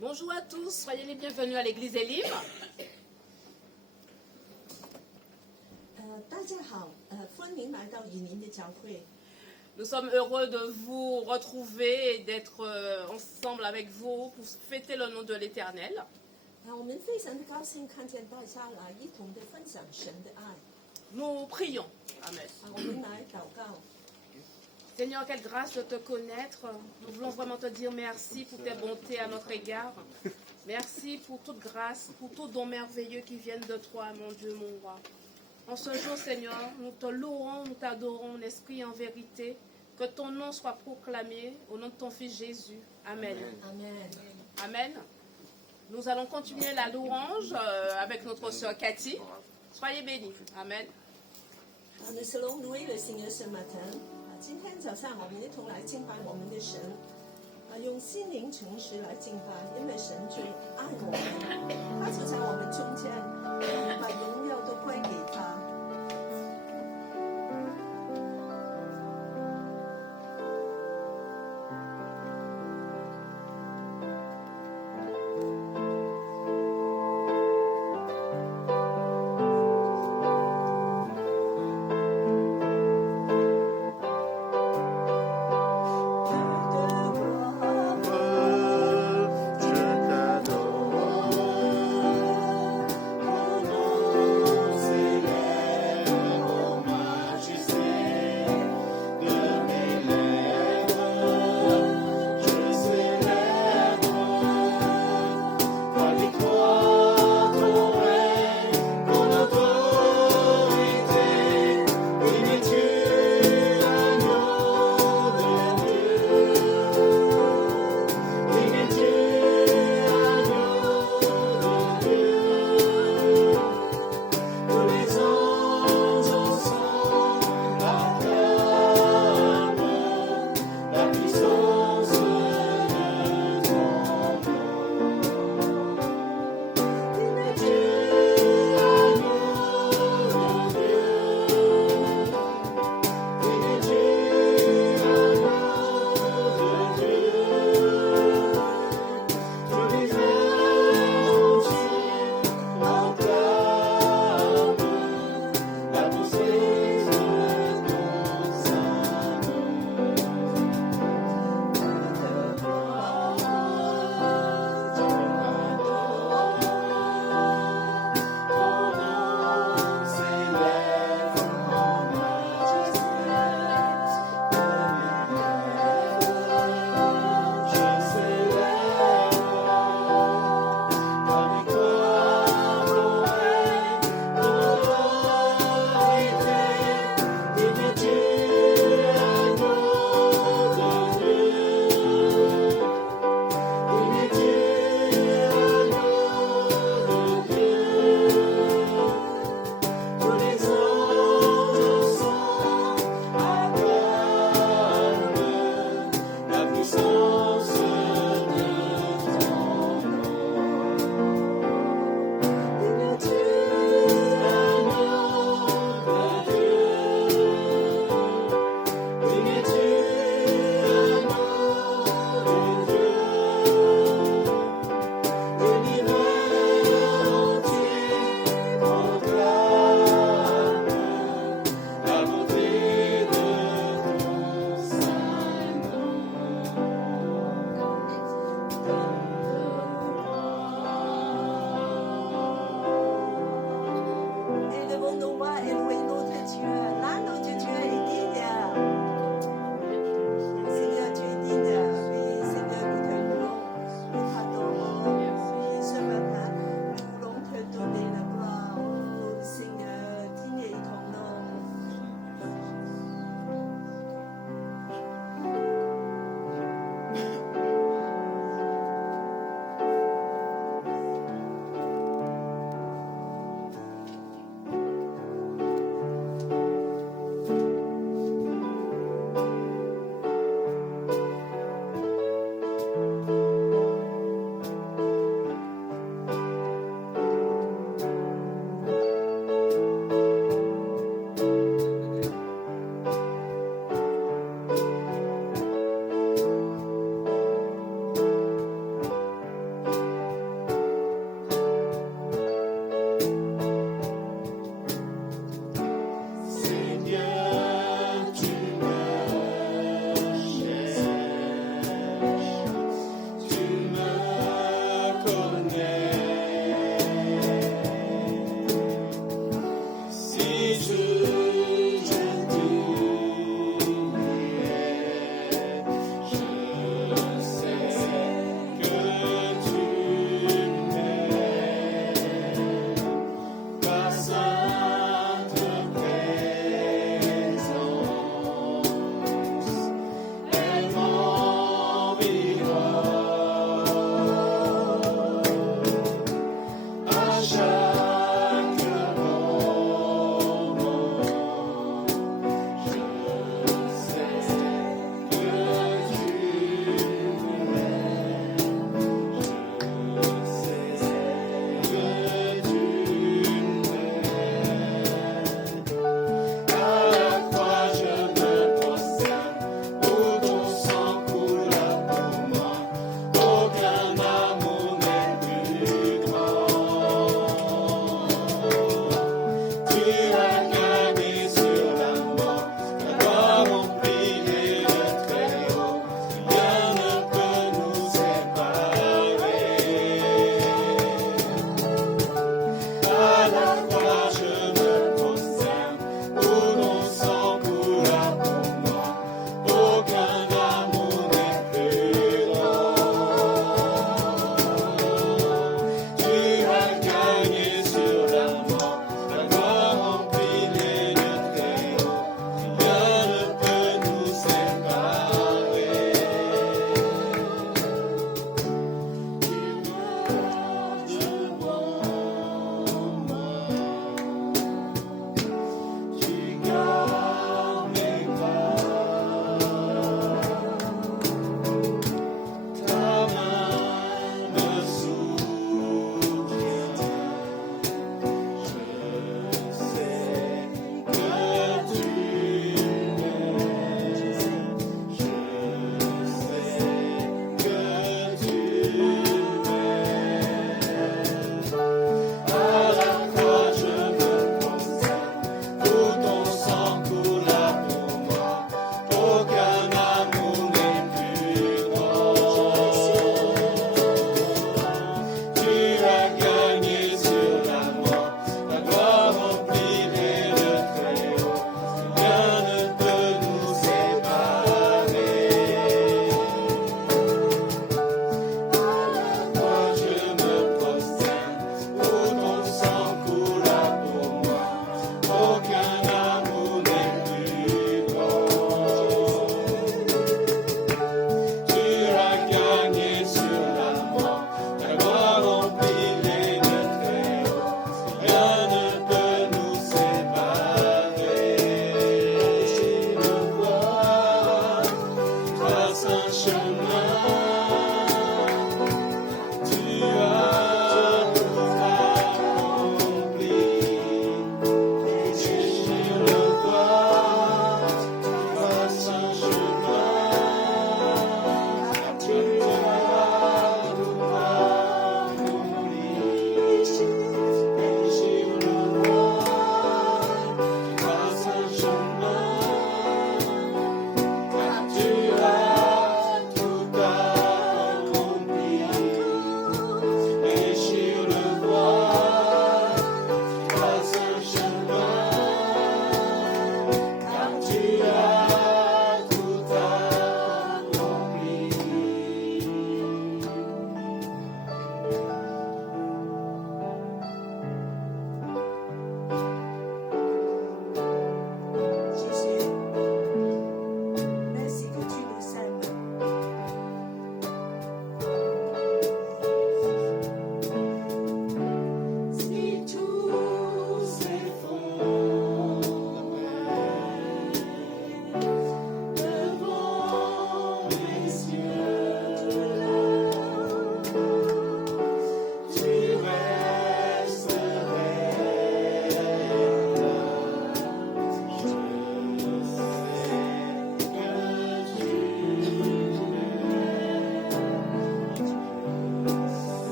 Bonjour à tous, soyez les bienvenus à l'église Elim. 大家好，歡迎來到以年的教會。 Nous sommes heureux de vous retrouver et d'être ensemble avec vous pour fêter le nom de l'Éternel. 我們非常的高興看見大家來一同的分享神的愛。 Nous prions. Amen. 我們來禱告。 Seigneur, quelle grâce de te connaître. Nous voulons vraiment te dire merci pour tes bontés à notre égard. Merci pour toute grâce, pour tout don merveilleux qui viennent de toi, mon Dieu, mon roi. En ce jour, Seigneur, nous te louons, nous t'adorons en esprit et en vérité. Que ton nom soit proclamé au nom de ton Fils Jésus. Amen. Amen. Amen. Nous allons continuer la louange avec notre sœur Cathy. Soyez bénis. Amen. Nous allons louer le Seigneur ce matin。今天早上我們一同來敬拜我們的神，用心靈誠實來敬拜，因為神最愛我們，他就在我們中間，把榮耀都歸給他。 Je t'adore,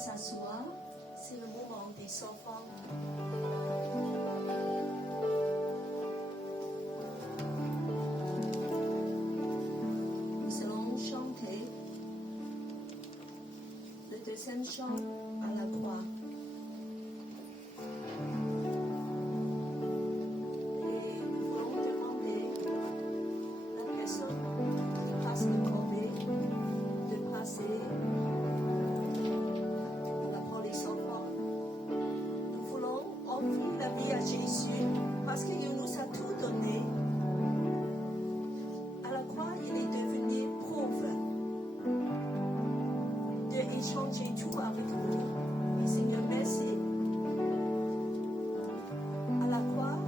s'asseoir. C'est le moment des enfants. Nous allons chanter le deuxième chant à la croix. Et nous voulons demander à la personne qui passe le corvée de passer pour les enfants. Nous voulons offrir la vie à Jésus parce qu'il nous a tout donné. À la croix, il est devenu pauvre d'échanger tout avec nous. Et Seigneur, merci. À la croix,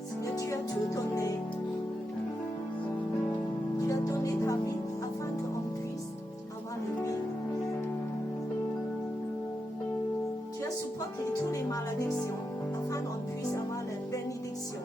Seigneur, tu as tout donné. Tu as donné ta vie afin qu'on puisse avoir la vie. Tu as supporté toutes les malédictions afin qu'on puisse avoir la bénédiction.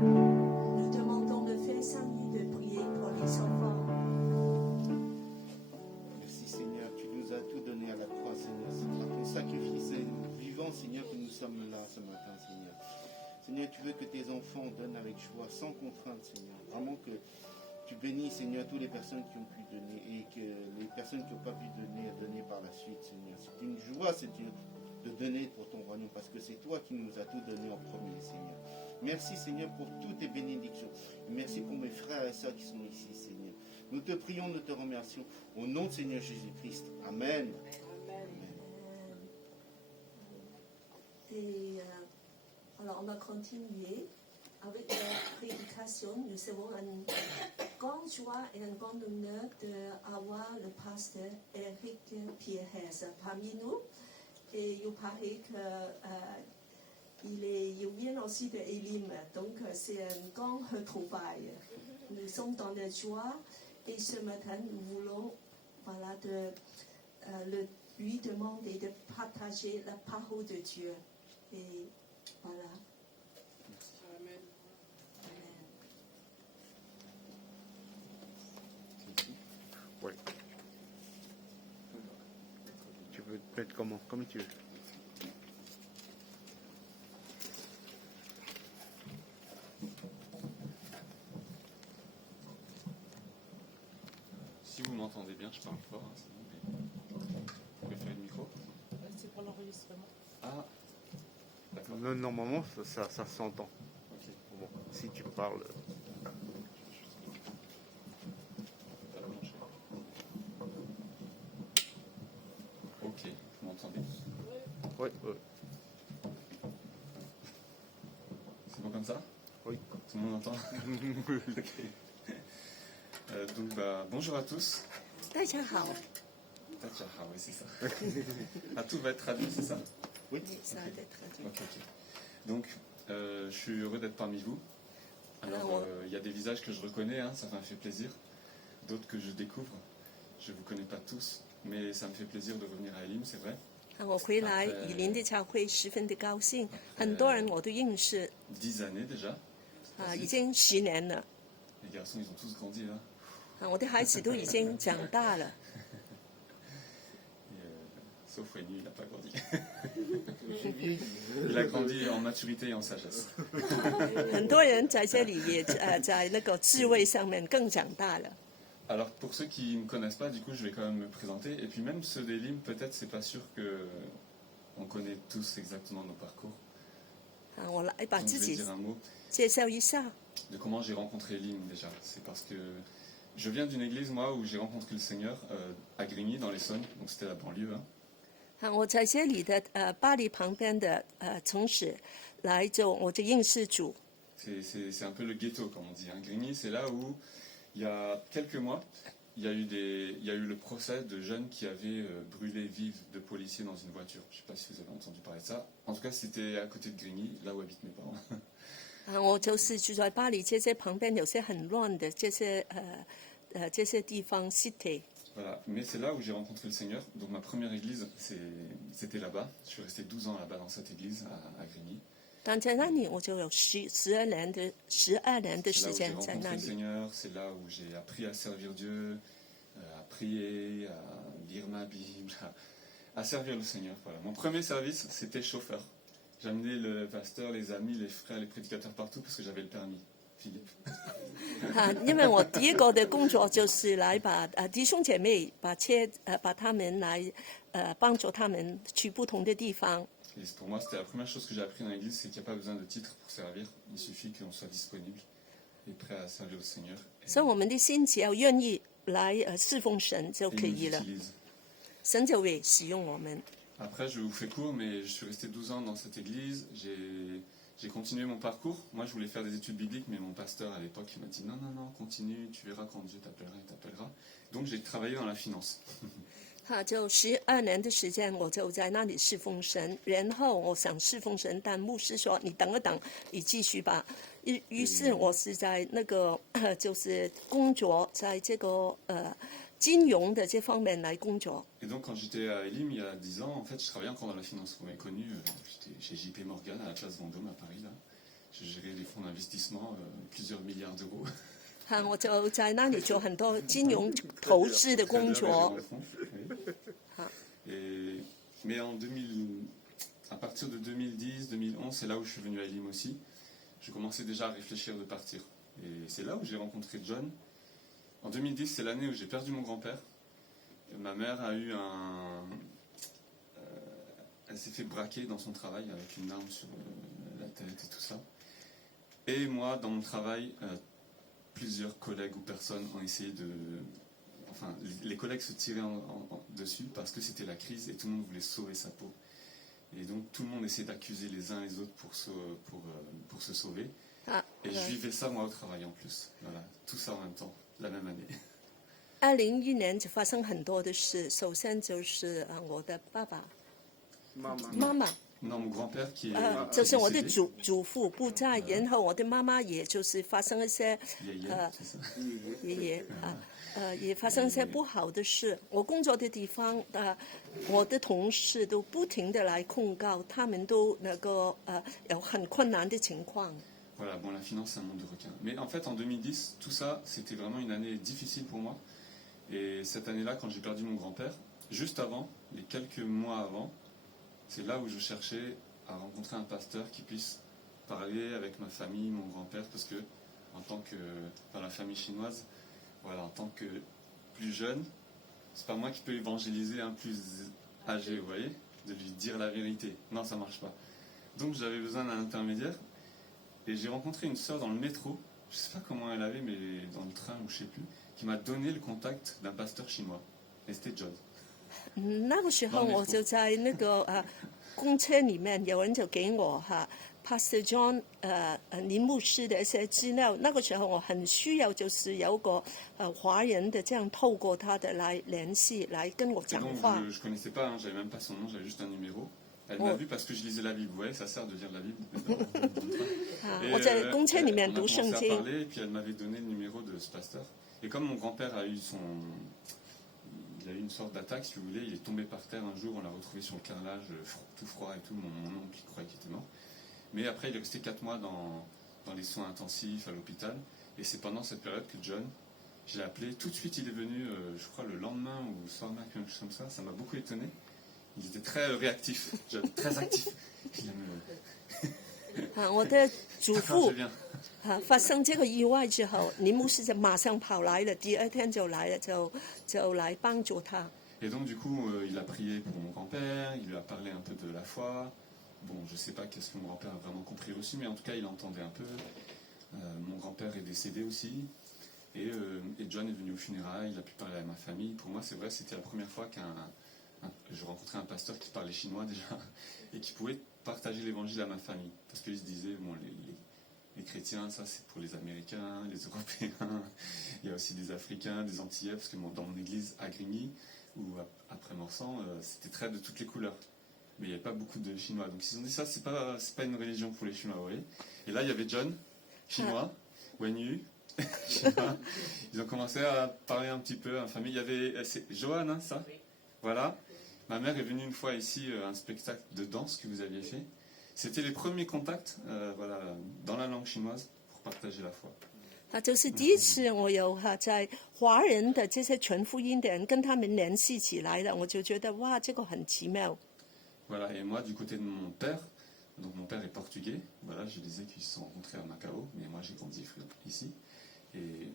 Nous demandons de faire salut de prier pour les enfants. Merci Seigneur, tu nous as tout donné à la croix, Seigneur. C'est par ton sacrifice vivant, Seigneur, que nous sommes là ce matin, Seigneur. Seigneur, tu veux que tes enfants donnent avec joie, sans contrainte, Seigneur. Vraiment que tu bénis, Seigneur, toutes les personnes qui ont pu donner et que les personnes qui n'ont pas pu donner par la suite, Seigneur. C'est une joie, Seigneur, de donner pour ton royaume parce que c'est toi qui nous as tout donné en premier, Seigneur. Merci, Seigneur, pour toutes tes bénédictions. Merci pour mes frères et sœurs qui sont ici, Seigneur. Nous te prions, nous te remercions. Au nom de Seigneur Jésus-Christ. Amen. Et alors on va continuer avec la prédication. Nous avons une grande joie et un grand honneur d'avoir le pasteur Eric Pierres parmi nous. Et il paraît qu'il vient aussi de Elim, donc c'est un grand retrouvaille. Nous sommes dans la joie et ce matin nous voulons lui demander de partager la parole de Dieu. Et voilà. Amen. Amen. Oui. Tu veux te mettre comment? Comme tu veux. Si vous m'entendez bien, je parle fort. Hein, sinon, mais... Vous pouvez faire le micro? C'est pour l'enregistrement. Ah, d'accord. Non, normalement, ça s'entend. Ok. Bon, si tu parles. Pas la brancher. Ok, vous m'entendez? Oui, oui. C'est bon comme ça? Oui. Tout le monde entend? Ok. Donc, bonjour à tous. 大家好， Tachara, oui, c'est ça. Ah, tout va être traduit, c'est ça? Oui. ça va être traduit. Ok, ok. Donc, je suis heureux d'être parmi vous. Alors, il y a des visages que je reconnais, hein, ça m'a fait plaisir. D'autres que je découvre. Je ne vous connais pas tous, mais ça me fait plaisir de revenir à Elim, c'est vrai. 我回来以林的教会十分的高兴，很多人我都认识， 10 années déjà. 已经10年了， Les garçons, ils ont tous grandi là. 我的孩子都已经长大了， Et, sauf Wendy, il n'a pas grandi. Il a grandi en maturité et en sagesse. 很多人在这里也在那个智慧上面更长大了。 Alors pour ceux qui ne me connaissent pas, du coup je vais quand même me présenter. Et puis même ceux des Limes, peut-être c'est pas sûr que on connaît tous exactement nos parcours. 我来把 Donc 自 je vais 己 dire un mot 介绍一下。 de comment j'ai rencontré Limes déjà. C'est parce que je viens d'une église moi où j'ai rencontré le Seigneur à Grigny dans l'Essonne, donc c'était la banlieue. Hein. 我在这里的巴黎旁边的城市来我就认识主。 C'est un peu le ghetto comme on dit. Hein. Grigny c'est là où il y a quelques mois il y a eu le procès de jeunes qui avaient brûlé vifs de policiers dans une voiture. Je ne sais pas si vous avez entendu parler de ça. En tout cas c'était à côté de Grigny, là où habitent mes parents. 我就是住在巴黎这些旁边有些很乱的这些地方 city。 Voilà, mais c'est là où j'ai rencontré le Seigneur. Donc ma première église, c'était là-bas. Je suis resté 12 ans là-bas dans cette église à Grigny. 但在那里我就有12年的C'est là 时 où j'ai 间在 rencontré 那 le 里。 Seigneur. C'est là où j'ai appris à servir Dieu, à prier, à lire ma Bible, à servir le Seigneur. Voilà. Mon premier service, c'était chauffeur. J'amenais le pasteur, les amis, les frères, les prédicateurs partout parce que j'avais le permis. Philippe. 因为我第一个的工作就是来把弟兄姐妹把他们来帮助他们去不同的地方。 Et pour moi, c'était la première chose que j'ai appris dans l'église, c'est qu'il n'y a pas besoin de titre pour servir. Il suffit qu'on soit disponible et prêt à servir le Seigneur. 所以我们的心只要愿意来侍奉神就 Et 可 il 以 nous 了， utilise. 神就会使用我们。 Après, je vous fais court, mais je suis resté 12 ans dans cette église. J'ai continué mon parcours. Moi, je voulais faire des études bibliques, mais mon pasteur à l'époque il m'a dit non, continue, tu verras quand Dieu t'appellera. Donc, j'ai travaillé dans la finance. 就12年的时间，我就在那里侍奉神。然后我想侍奉神，但牧师说你等一等，你继续吧。于是我是在那个就是工作，在这个金融的这方面来工作。 Et donc, quand j'étais à Elim il y a 10 ans, en fait, je travaillais encore dans la finance. Vous m'avez connu, j'étais chez JP Morgan à la place Vendôme à Paris. Là. Je gérais les fonds d'investissement, plusieurs milliards d'euros. 我就在那里做很多金融投资的工作。 Mais à partir de 2010-2011, c'est là où je suis venu à Elim aussi. Je commençais déjà à réfléchir de partir. Et c'est là où j'ai rencontré John. En 2010, c'est l'année où j'ai perdu mon grand-père. Ma mère a eu elle s'est fait braquer dans son travail avec une arme sur la tête et tout ça. Et moi, dans mon travail, plusieurs collègues ou personnes ont essayé de... Enfin, les collègues se tiraient dessus parce que c'était la crise et tout le monde voulait sauver sa peau. Et donc tout le monde essayait d'accuser les uns les autres pour se sauver. Et je vivais ça moi au travail en plus. Voilà, tout ça en même temps, la même année. 2011年就发生很多的事，首先就是我的爸爸妈妈。 Non, mon grand-père qui est 就是我的 décédé. 祖父不在，然后我的妈妈也就是发生一些 c'est ça. 爷爷也发生一些不好的事。我工作的地方我的同事都不停的来控告，他们都有很困难的情况。 Voilà, bon, la finance, c'est un monde de requins. Mais en fait, en 2010, tout ça, c'était vraiment une année difficile pour moi. Et cette année-là, quand j'ai perdu mon grand-père, juste avant, les quelques mois avant, c'est là où je cherchais à rencontrer un pasteur qui puisse parler avec ma famille, mon grand-père, parce que en tant que dans la famille chinoise, voilà, en tant que plus jeune, c'est pas moi qui peux évangéliser un plus âgé, vous voyez, de lui dire la vérité. Non, ça marche pas. Donc j'avais besoin d'un intermédiaire. Et j'ai rencontré une sœur dans le métro, je ne sais pas comment elle avait, mais dans le train ou je ne sais plus, qui m'a donné le contact d'un pasteur chinois. Et c'était John. 那个时候我就在那个公车里面，有人就给我Pastor John 林牧师的一些资料。那个时候我很需要，就是有个华人的这样透过他的来联系，来跟我讲话。 Donc je ne connaissais pas, j'avais même pas son nom, j'avais juste un numéro. Elle m'a vu parce que je lisais la Bible. Ouais, ça sert de lire la Bible. Et, 我在公车里面 on a 读圣 commencé à 经。 parler, et puis elle m'avait donné le numéro de ce pasteur. Et comme mon grand-père a eu il a eu une sorte d'attaque, si vous voulez, il est tombé par terre un jour, on l'a retrouvé sur le carrelage, tout froid et tout, mon oncle qui croyait qu'il était mort. Mais après, il est resté 4 mois dans les soins intensifs à l'hôpital. Et c'est pendant cette période que John, je l'ai appelé. Tout de suite, il est venu, je crois, le lendemain ou le soir même, quelque chose comme ça. Ça m'a beaucoup étonné. Il était très réactif, très actif. Il aime, 我的祖 je 父 viens. 发生这个意外之后，林牧师就马上跑来了，第二天就来了，就来帮助他。 Et donc du coup, il a prié pour mon grand-père, il lui a parlé un peu de la foi. Bon, je sais pas qu'est-ce que mon grand-père a vraiment compris aussi, mais en tout cas, il entendait un peu. Mon grand-père est décédé aussi. Et John est venu aux funérailles, il a pu parler à ma famille. Pour moi, c'est vrai, c'était la première fois je rencontrais un pasteur qui parlait chinois déjà et qui pouvait partager l'évangile à ma famille. Parce qu'il se disait, bon, les chrétiens, ça c'est pour les Américains, les Européens. Il y a aussi des Africains, des Antillais, parce que dans mon église à Grigny, ou après Morsan, c'était très de toutes les couleurs. Mais il n'y avait pas beaucoup de Chinois. Donc ils ont dit ça, c'est pas une religion pour les Chinois, vous voyez. Et là, il y avait John, chinois, Wen Yu, chinois. Ils ont commencé à parler un petit peu en famille. Il y avait, c'est Johan, hein, ça. Voilà. Ma mère est venue une fois ici à un spectacle de danse que vous aviez fait. C'était les premiers contacts, voilà, dans la langue chinoise pour partager la foi. 就是第一次我有在华人的这些传福音的人跟他们联系起来了，我就觉得哇，这个很奇妙。 Voilà, et moi du côté de mon père, donc mon père est portugais, voilà, je disais qu'ils se sont rencontrés à Macao, mais moi j'ai grandi ici. Et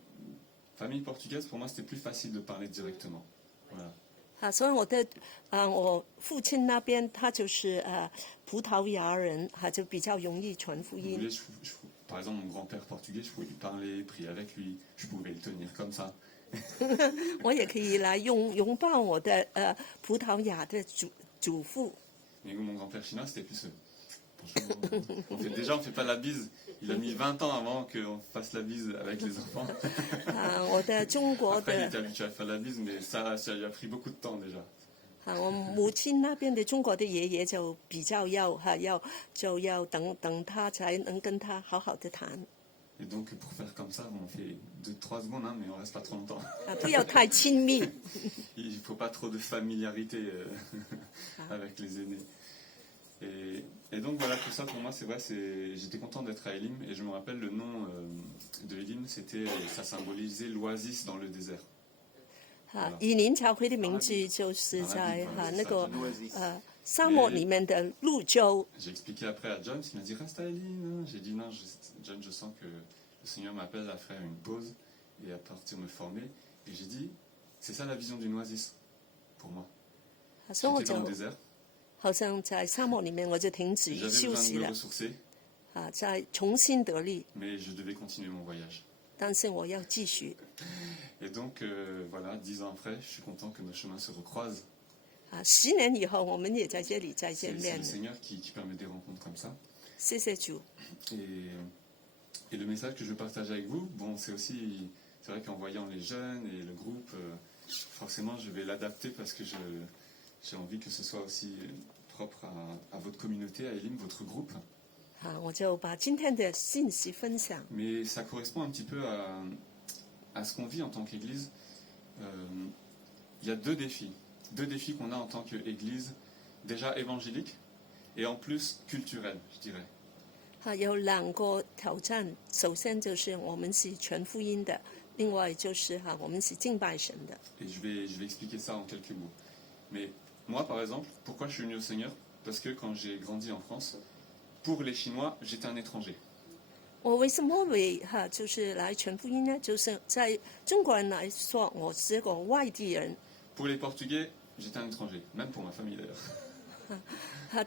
famille portugaise, pour moi c'était plus facile de parler directement. Voilà. 所以我父亲那边他就是葡萄牙人，就比较容易传福 Vous 音。 voulez, par exemple, mon grand-père portugais, je pouvais lui parler, prier avec lui, je pouvais le tenir comme ça. 我也可以来拥抱我的葡萄牙的祖父。 Mais mon grand-père chinois, c'était plus... Bonjour. On fait pas la bise. Il a mis 20 ans avant qu'on fasse la bise avec les enfants. 我的中国 Après, il 的 était habitué à faire la bise, mais ça lui a pris beaucoup de temps déjà. 我母亲那边的中国的爷爷就比较要等他才能跟他好好的谈。 Et donc, pour faire comme ça, on fait 2-3 secondes, hein, mais on reste pas trop longtemps. 不要太亲密。 Il faut pas trop de familiarité avec les aînés. Et donc voilà, tout ça pour moi, c'est vrai, j'étais content d'être à Elim, et je me rappelle le nom de Elim, ça symbolisait l'oasis dans le désert. 以林教会的名字就是在那个沙漠里面的路洲。 J'ai expliqué après à John, il m'a dit reste à Elim. J'ai dit non, John, je sens que le Seigneur m'appelle à faire une pause et à partir me former. Et j'ai dit, c'est ça la vision d'une oasis pour moi. 所以我 J'étais dans 就 le désert, 好像在沙漠里面我就停止 j'avais 休 besoin 息 de me 了 ressourcer, 再重新得力， mais je devais continuer mon voyage. 但是我要继续。 Et donc voilà, 10 ans après, je suis content que nos chemins se recroisent. 10年以后我们也在这里再 C'est 见 le 面了。 Seigneur qui permet des rencontres comme ça. 谢谢主。 Et le message que je partage avec vous, bon, c'est vrai qu'en voyant les jeunes et le groupe, forcément je vais l'adapter parce que j'ai envie que ce soit aussi propre à votre communauté, à Elim, votre groupe. 我就把今天的信息分享。 Mais ça correspond un petit peu à ce qu'on vit en tant qu'Église. Il y a deux défis qu'on a en tant qu'Église, déjà évangélique et en plus culturel, je dirais. 有2个挑战，首先就是我们是全福音的，另外就是我们是敬拜神的。 Et je vais expliquer ça en quelques mots. Mais moi, par exemple, pourquoi je suis venu au Seigneur? Parce que quand j'ai grandi en France, pour les Chinois, j'étais un étranger. 我为什么会就是来全福音呢？就是在中国人来说，我是个外地人。 Pour les Portugais, j'étais un étranger, même pour ma famille d'ailleurs.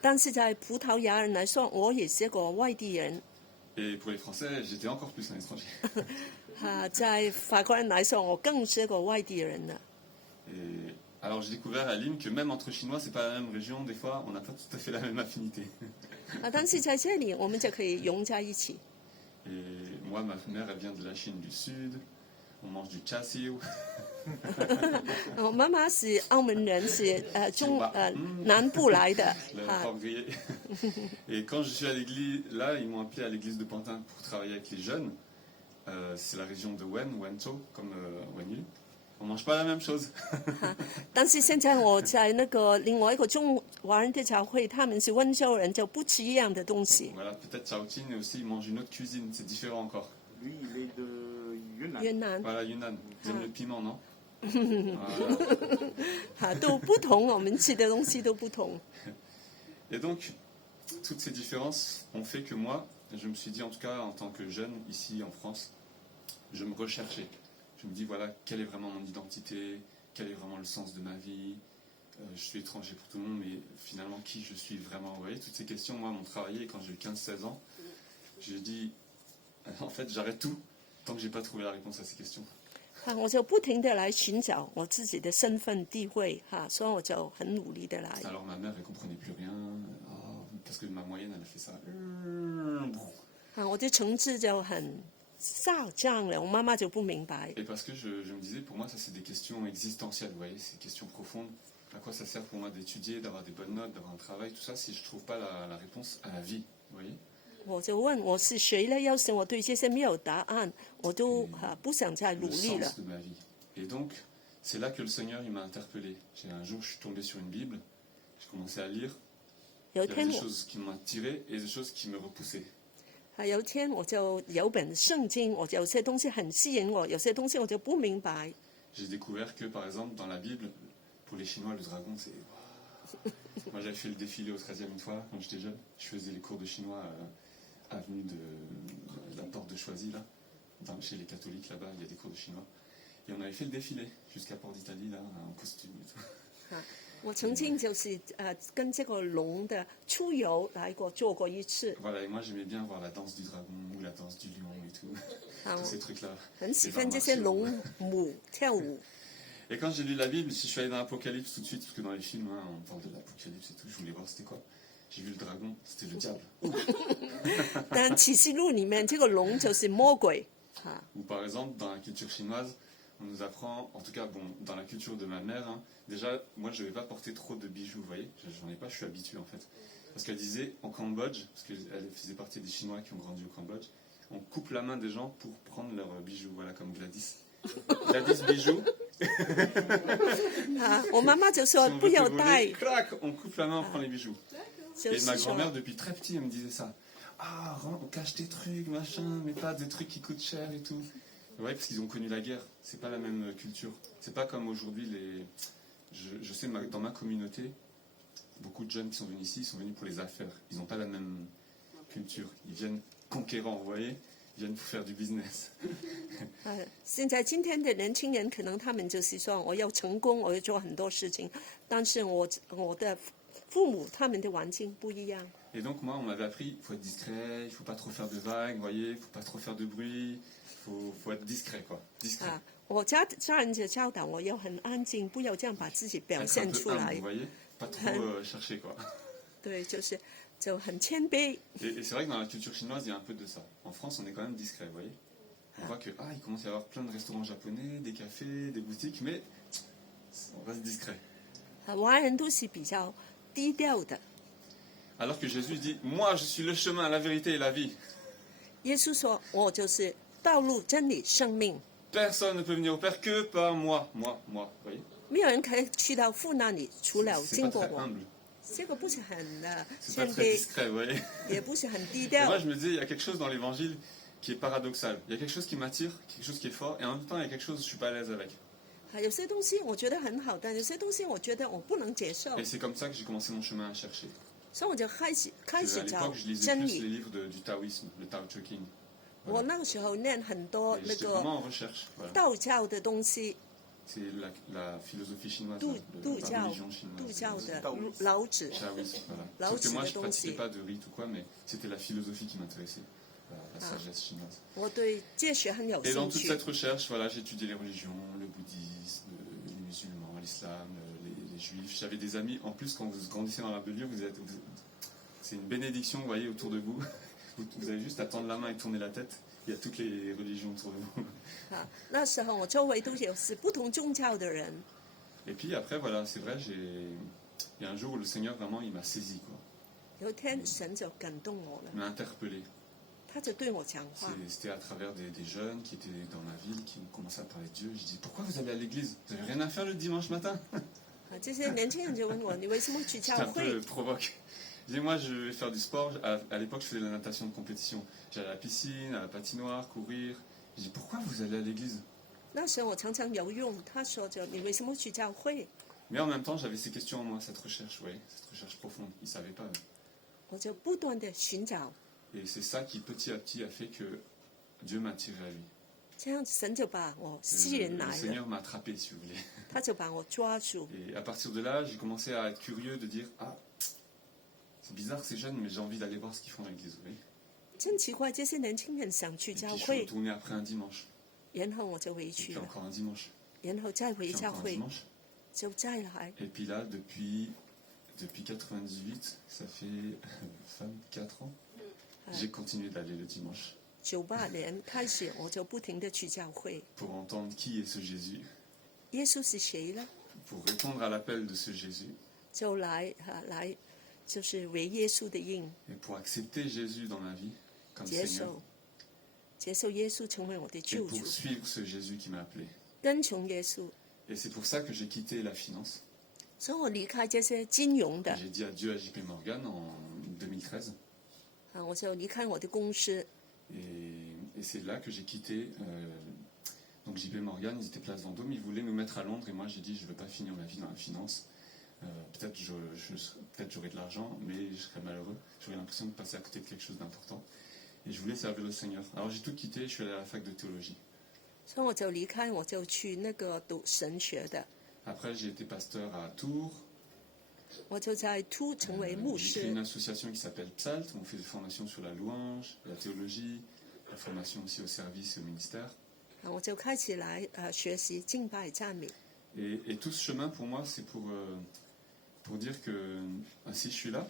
但是在葡萄牙人来说，我也是个外地人。 Et pour les Français, j'étais encore plus un étranger. 在法国人来说，我更是个外地人了。 Et alors j'ai découvert à Lille que même entre Chinois, c'est pas la même région. Des fois, on n'a pas tout à fait la même affinité. 但是在这里，我们就可以融在一起。 Et moi, ma mère, elle vient de la Chine du Sud. On mange du char siu. 我妈妈是澳门人，是南部来的。 Le porc grillé. Et quand je suis à l'église, là, ils m'ont appelé à l'église de Pantin pour travailler avec les jeunes. C'est la région de Wenzhou, comme Wenyu. On mange pas la même chose. 但是现在我在那个另外一个中华人的教会，他们是温州人，就不吃一样的东西。 Voilà, peut-être Shaoqing aussi, ils mangent une autre cuisine, c'est différent encore. Lui, il est de Yunnan. 越南， Voilà, Yunnan, ils aiment le piment, non? Voilà. 都不同，我们吃的东西都不同。 Et donc, toutes ces différences ont fait que moi, je me suis dit, en tout cas en tant que jeune ici en France, je me recherchais. Je me dis, voilà, quelle est vraiment mon identité, quel est vraiment le sens de ma vie. Je suis étranger pour tout le monde, mais finalement, qui je suis vraiment? Vous voyez, toutes ces questions, moi, m'ont travaillé. Et quand j'ai eu 15-16 ans, j'ai dit, en fait, j'arrête tout tant que j'ai pas trouvé la réponse à ces questions. 我就不停的来寻找我自己的身份地位所以我就很努力的来。 Alors ma mère, elle comprenait plus rien, parce que ma moyenne, elle a fait ça. 我的成绩就很下降了，我妈妈就不明白。 Et parce que je me disais, pour moi, ça c'est des questions existentielles, vous voyez, c'est des questions profondes. À quoi ça sert pour moi d'étudier, d'avoir des bonnes notes, d'avoir un travail, tout ça, si je ne trouve pas la réponse à la vie, vous voyez? 我就问我是谁呢？要是我对这些没有答案，我就不想再努 Le 力了 sens。de ma vie. Et donc, c'est là que le Seigneur, il m'a interpellé. Un jour, je suis tombé sur une Bible, j'ai commencé à lire. 有 Il 一 y avait 天 des 我 choses qui m'ont attiré et des choses qui me repoussaient. 有一天我就有本圣经，我有些东西很吸引我，有些东西我就不明白。 J'ai découvert que, par exemple, dans la Bible, pour les Chinois, le dragon, c'est... Moi, j'avais fait le défilé au 13e une fois, quand j'étais jeune. Je faisais les cours de chinois avenue de la porte de Choisy, là. Chez les catholiques, là-bas, il y a des cours de chinois. Et on avait fait le défilé jusqu'à Port d'Italie, là, en costume et tout. 我曾经就是跟这个龙的出游来过，做过一次。 Voilà, et moi, j'aimais bien voir la danse du dragon ou la danse du lion et tout. Tous ces trucs-là. 很喜欢这些龙母跳舞。 Et quand j'ai lu la Bible, si je suis allé dans l'Apocalypse tout de suite, parce que dans les films, on parle de l'Apocalypse et tout, je voulais voir c'était quoi. J'ai vu le dragon, c'était le diable. 但启示录里面这个龙就是魔鬼。 Ou par exemple, dans la culture chinoise, on nous apprend, en tout cas bon, dans la culture de ma mère, déjà, moi je ne vais pas porter trop de bijoux, vous voyez, j'en ai pas, je suis habitué en fait. Parce qu'elle disait, en Cambodge, parce qu'elle faisait partie des Chinois qui ont grandi au Cambodge, on coupe la main des gens pour prendre leurs bijoux, voilà, comme Gladys. Gladys bijoux. 我妈妈就 Si 说 on 不 veut te 要 voler, 戴， crac, on coupe la main, on prend les bijoux. 就 Et 是 ma 说 grand-mère, depuis très petit, elle me disait ça. Ah, on cache tes trucs, machin, mais pas des trucs qui coûtent cher et tout. Ouais, parce qu'ils ont connu la guerre. C'est pas la même culture. C'est pas comme aujourd'hui les. Je sais, dans ma communauté, beaucoup de jeunes qui sont venus ici, ils sont venus pour les affaires. Ils n'ont pas la même culture. Ils viennent conquérants, vous voyez. Ils viennent pour faire du business. 现在今天的年轻人可能他们就是说我要成功，我要做很多事情，但是我的父母他们的环境不一样。 Et donc moi, on m'avait appris, il faut être discret, il faut pas trop faire de vagues, vous voyez, il faut pas trop faire de bruit, faut être discret, quoi. Discret. 我家人就教导我要很安静，不要这样把自己表 Être un 现 peu 出 humble, 来 vous。voyez. Pas trop chercher, quoi. 对，就很谦卑。 Et c'est vrai que dans la culture chinoise, il y a un peu de ça. En France, on est quand même discret, vous voyez. On voit que il commence à y avoir plein de restaurants japonais, des cafés, des boutiques, mais on reste discret. 华人都是比较低调的。 Alors que Jésus dit, moi je suis le chemin, la vérité et la vie. 耶稣说：“我就是道路、真理、生命， Personne ne peut venir au Père que par moi, moi, vous voyez. 没有人可以去到父那里，除了 C'est 经 pas 过 très 我。 humble, ”这个不是很 c'est pas 谦 très 卑， discret, vous voyez. 也不是很低 Et 调 moi。je me disais, il y a quelque chose dans l'évangile qui est paradoxal. Il y a quelque chose qui m'attire, quelque chose qui est fort, et en même temps il y a quelque chose que je suis pas à l'aise avec. 有些东西我觉得很好，但有些东西我觉得我不能接受， Et c'est comme ça que j'ai commencé mon chemin à chercher. 所以我就开始 À 找 l'époque, je lisais 真 plus les 理。 livres du taoïsme, le Tao Te Ching. 我那个时候念很多 Et 那 j'étais 个 vraiment en recherche. Voilà. 道教的东西， C'est la philosophie chinoise, 度 la 度教 religion chinoise. 度教的 Taoïsme 老子。 Taoïsme, voilà. Lao Sauf que Tzu moi, de je ne pratiquais Dongxi. pas de rite ou quoi, mais c'était la philosophie qui m'intéressait, la sagesse chinoise. 我对戒学很有 Et 兴 dans toute 趣 cette。recherche, voilà, j'ai étudié les religions, le bouddhisme, les musulmans, l'islam, les juifs. J'avais des amis. En plus, quand vous grandissez dans la Dieu, c'est une bénédiction, vous voyez, autour de vous. Vous avez juste à tendre la main et tourner la tête. Il y a toutes les religions autour de vous. 那时候我周围都有是不同宗教的人。 Et puis après, voilà, c'est vrai, il y a un jour où le Seigneur, vraiment, il m'a saisi, quoi. 有一天神就感动我了， Il m'a interpellé. 他就对我讲话。 C'était à travers des jeunes qui étaient dans la ville, qui commençaient à parler de Dieu. Je dis, pourquoi vous allez à l'église? Vous n'avez rien à faire le dimanche matin? 这些年轻人就问我，你为什么去教 J'étais un 会 peu？ provoque. Je dis, moi, je vais faire du sport. À l'époque, je faisais de la natation de compétition. J'allais à la piscine, à la patinoire, courir. Je dis, pourquoi vous allez à l'église? 那时候我常常有用，他说着你为什么去教会？ Mais en même temps, j'avais ces questions en moi, cette recherche, vous voyez, cette recherche profonde. Ils ne savaient pas. Eux. 我就不断的寻找， Et c'est ça qui, petit à petit, a fait que Dieu m'a attiré à lui. 这样神就把我吸 Le 引来了， Seigneur m'a attrapé, si vous voulez. 他就把我抓住。 Et à partir de là, j'ai commencé à être curieux de dire ah, c'est bizarre ces jeunes, mais j'ai envie d'aller voir ce qu'ils font dans l'église. Vous voyez. 真奇怪，这些年轻人想去 Et 教 puis je suis 会， retourné après un dimanche. 然后我就回 Et 去 puis 了， encore un dimanche. 然后再回 Puis 教 encore un 会， dimanche. 就再来。 Et puis là, depuis 98, ça fait 24 ans, j'ai continué d'aller le dimanche 98年开始，我就不停的去教会。 pour entendre qui est ce Jésus, 耶稣是谁呢？ pour répondre à l'appel de ce Jésus 就来就是为耶稣的应， et pour accepter Jésus dans ma vie comme 接 Seigneur 受接受耶稣成为我的 et 救 pour 主， suivre ce Jésus qui m'a appelé. 跟从耶稣。 Et c'est pour ça que j'ai quitté la finance. 所以我离开这些金融的， J'ai dit adieu à JP Morgan en 2013. 我就离开我的公司。 Et c'est là que j'ai quitté. Donc JP Morgan, ils étaient place Vendôme, ils voulaient nous mettre à Londres et moi j'ai dit je ne veux pas finir ma vie dans la finance. Peut-être j'aurai de l'argent, mais je serais malheureux. J'aurais l'impression de passer à côté de quelque chose d'important. Et je voulais servir le Seigneur. Alors j'ai tout quitté, je suis allé à la fac de théologie. 所以我就离开，我就去那个读神学的， Après j'ai été pasteur à Tours. 我就在突成为牧 J'ai créé une 师。 association qui s'appelle PSALT. On fait des formations sur la louange, la théologie, la formation aussi au service et au ministère. 我就开始来学习敬拜赞美。 Et tout ce chemin pour moi, c'est pour dire que si je suis là,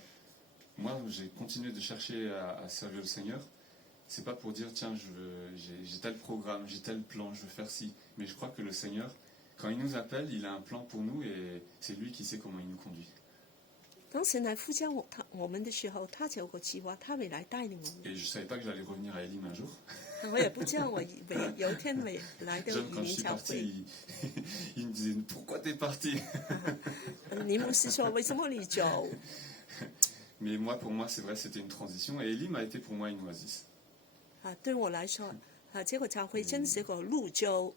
moi j'ai continué de chercher à servir le Seigneur. C'est pas pour dire tiens j'ai tel programme, j'ai tel plan, je veux faire ci. Mais je crois que le Seigneur, quand il nous appelle, il a un plan pour nous et c'est lui qui sait comment il nous conduit. 当神来呼叫我们的时候，他就有个计划，他会来带领我们。 Et je savais pas que j'allais revenir à Elim un jour. 我也不知道我有一天会来到 John, 移 quand je 民 suis 教 parti, 会。 il me disait pourquoi t'es parti. 尼牧师说：“为什么你走 Mais pour moi, c'est vrai, c'était une transition. Et Elim a été pour moi une oasis. 对我来说，这个教会真是个路州。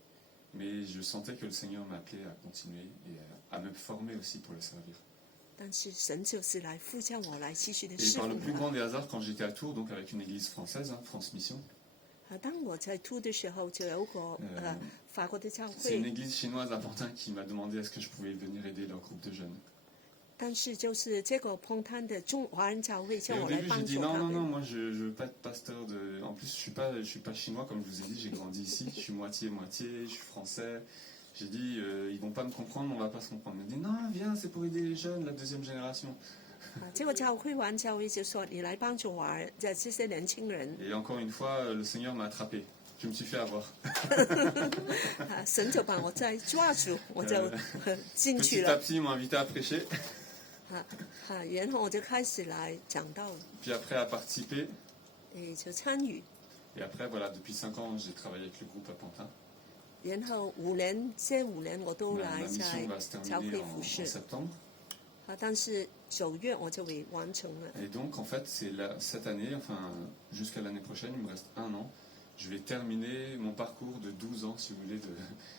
Mais je sentais que le Seigneur m'appelait à continuer et à me former aussi pour le servir. 但是神就是来呼叫我来继续的 Et 侍 par le 奉 plus 他。 grand des hasards, quand j'étais à Tours, donc avec une église française, France Mission, 当我在突的时候，就有个法国的教 c'est une 会， église chinoise à Pantin qui m'a demandé est-ce que je pouvais venir aider leur groupe de jeunes. 但是就是这个蓬滩的华人教会 Et 叫 au 我来 début, j'ai 帮 dit 助 non, 他 non, non, 们。 moi je veux pas être pasteur de. En plus, je suis pas chinois, comme je vous ai dit, j'ai grandi ici, je suis moitié-moitié, je suis français. J'ai dit, ils vont pas me comprendre, on va pas se comprendre. Il m'a dit, non, viens, c'est pour aider les jeunes, la deuxième génération. 这个教会完教会就说你来帮助这些年轻人。 Et encore une fois, le Seigneur m'a attrapé. Je me suis fait avoir. 神就把我再抓住，我就进去 Petit à 了。 petit, ils m'ont invité à prêcher, 然后我就开始来讲道， puis après à participer. 就参与。 Et après, voilà, depuis 5 ans, j'ai travaillé avec le groupe à Pantin. 然后这5年我都 Ma 来 mission va 在 se 教 terminer 会 en 服侍。 septembre. 但是9月我就会完成了。 Et donc, en fait, c'est cette année, enfin, jusqu'à l'année prochaine, il me reste 1 an. Je vais terminer mon parcours de 12 ans, si vous voulez,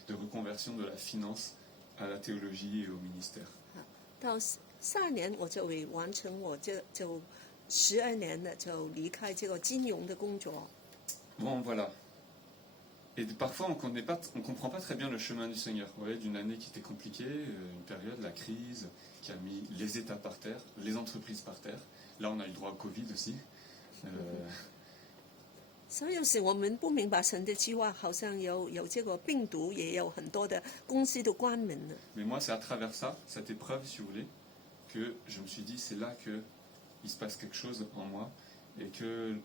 de reconversion de la finance à la théologie et au ministère. 到3年我就会完成，我就12年了，就离开这个金融的工作。 Bon, voilà. Et parfois, on ne comprend pas très bien le chemin du Seigneur. Vous voyez, d'une année qui était compliquée, une période, la crise, qui a mis les États par terre, les entreprises par terre. Là, on a eu droit au Covid aussi. 所以有时我们不明白神的计划，好像有这个病毒，也有很多的公司都关门了。 Mais moi, c'est à travers ça, cette épreuve, si vous voulez, que je me suis dit, c'est là qu'il se passe quelque chose en moi et que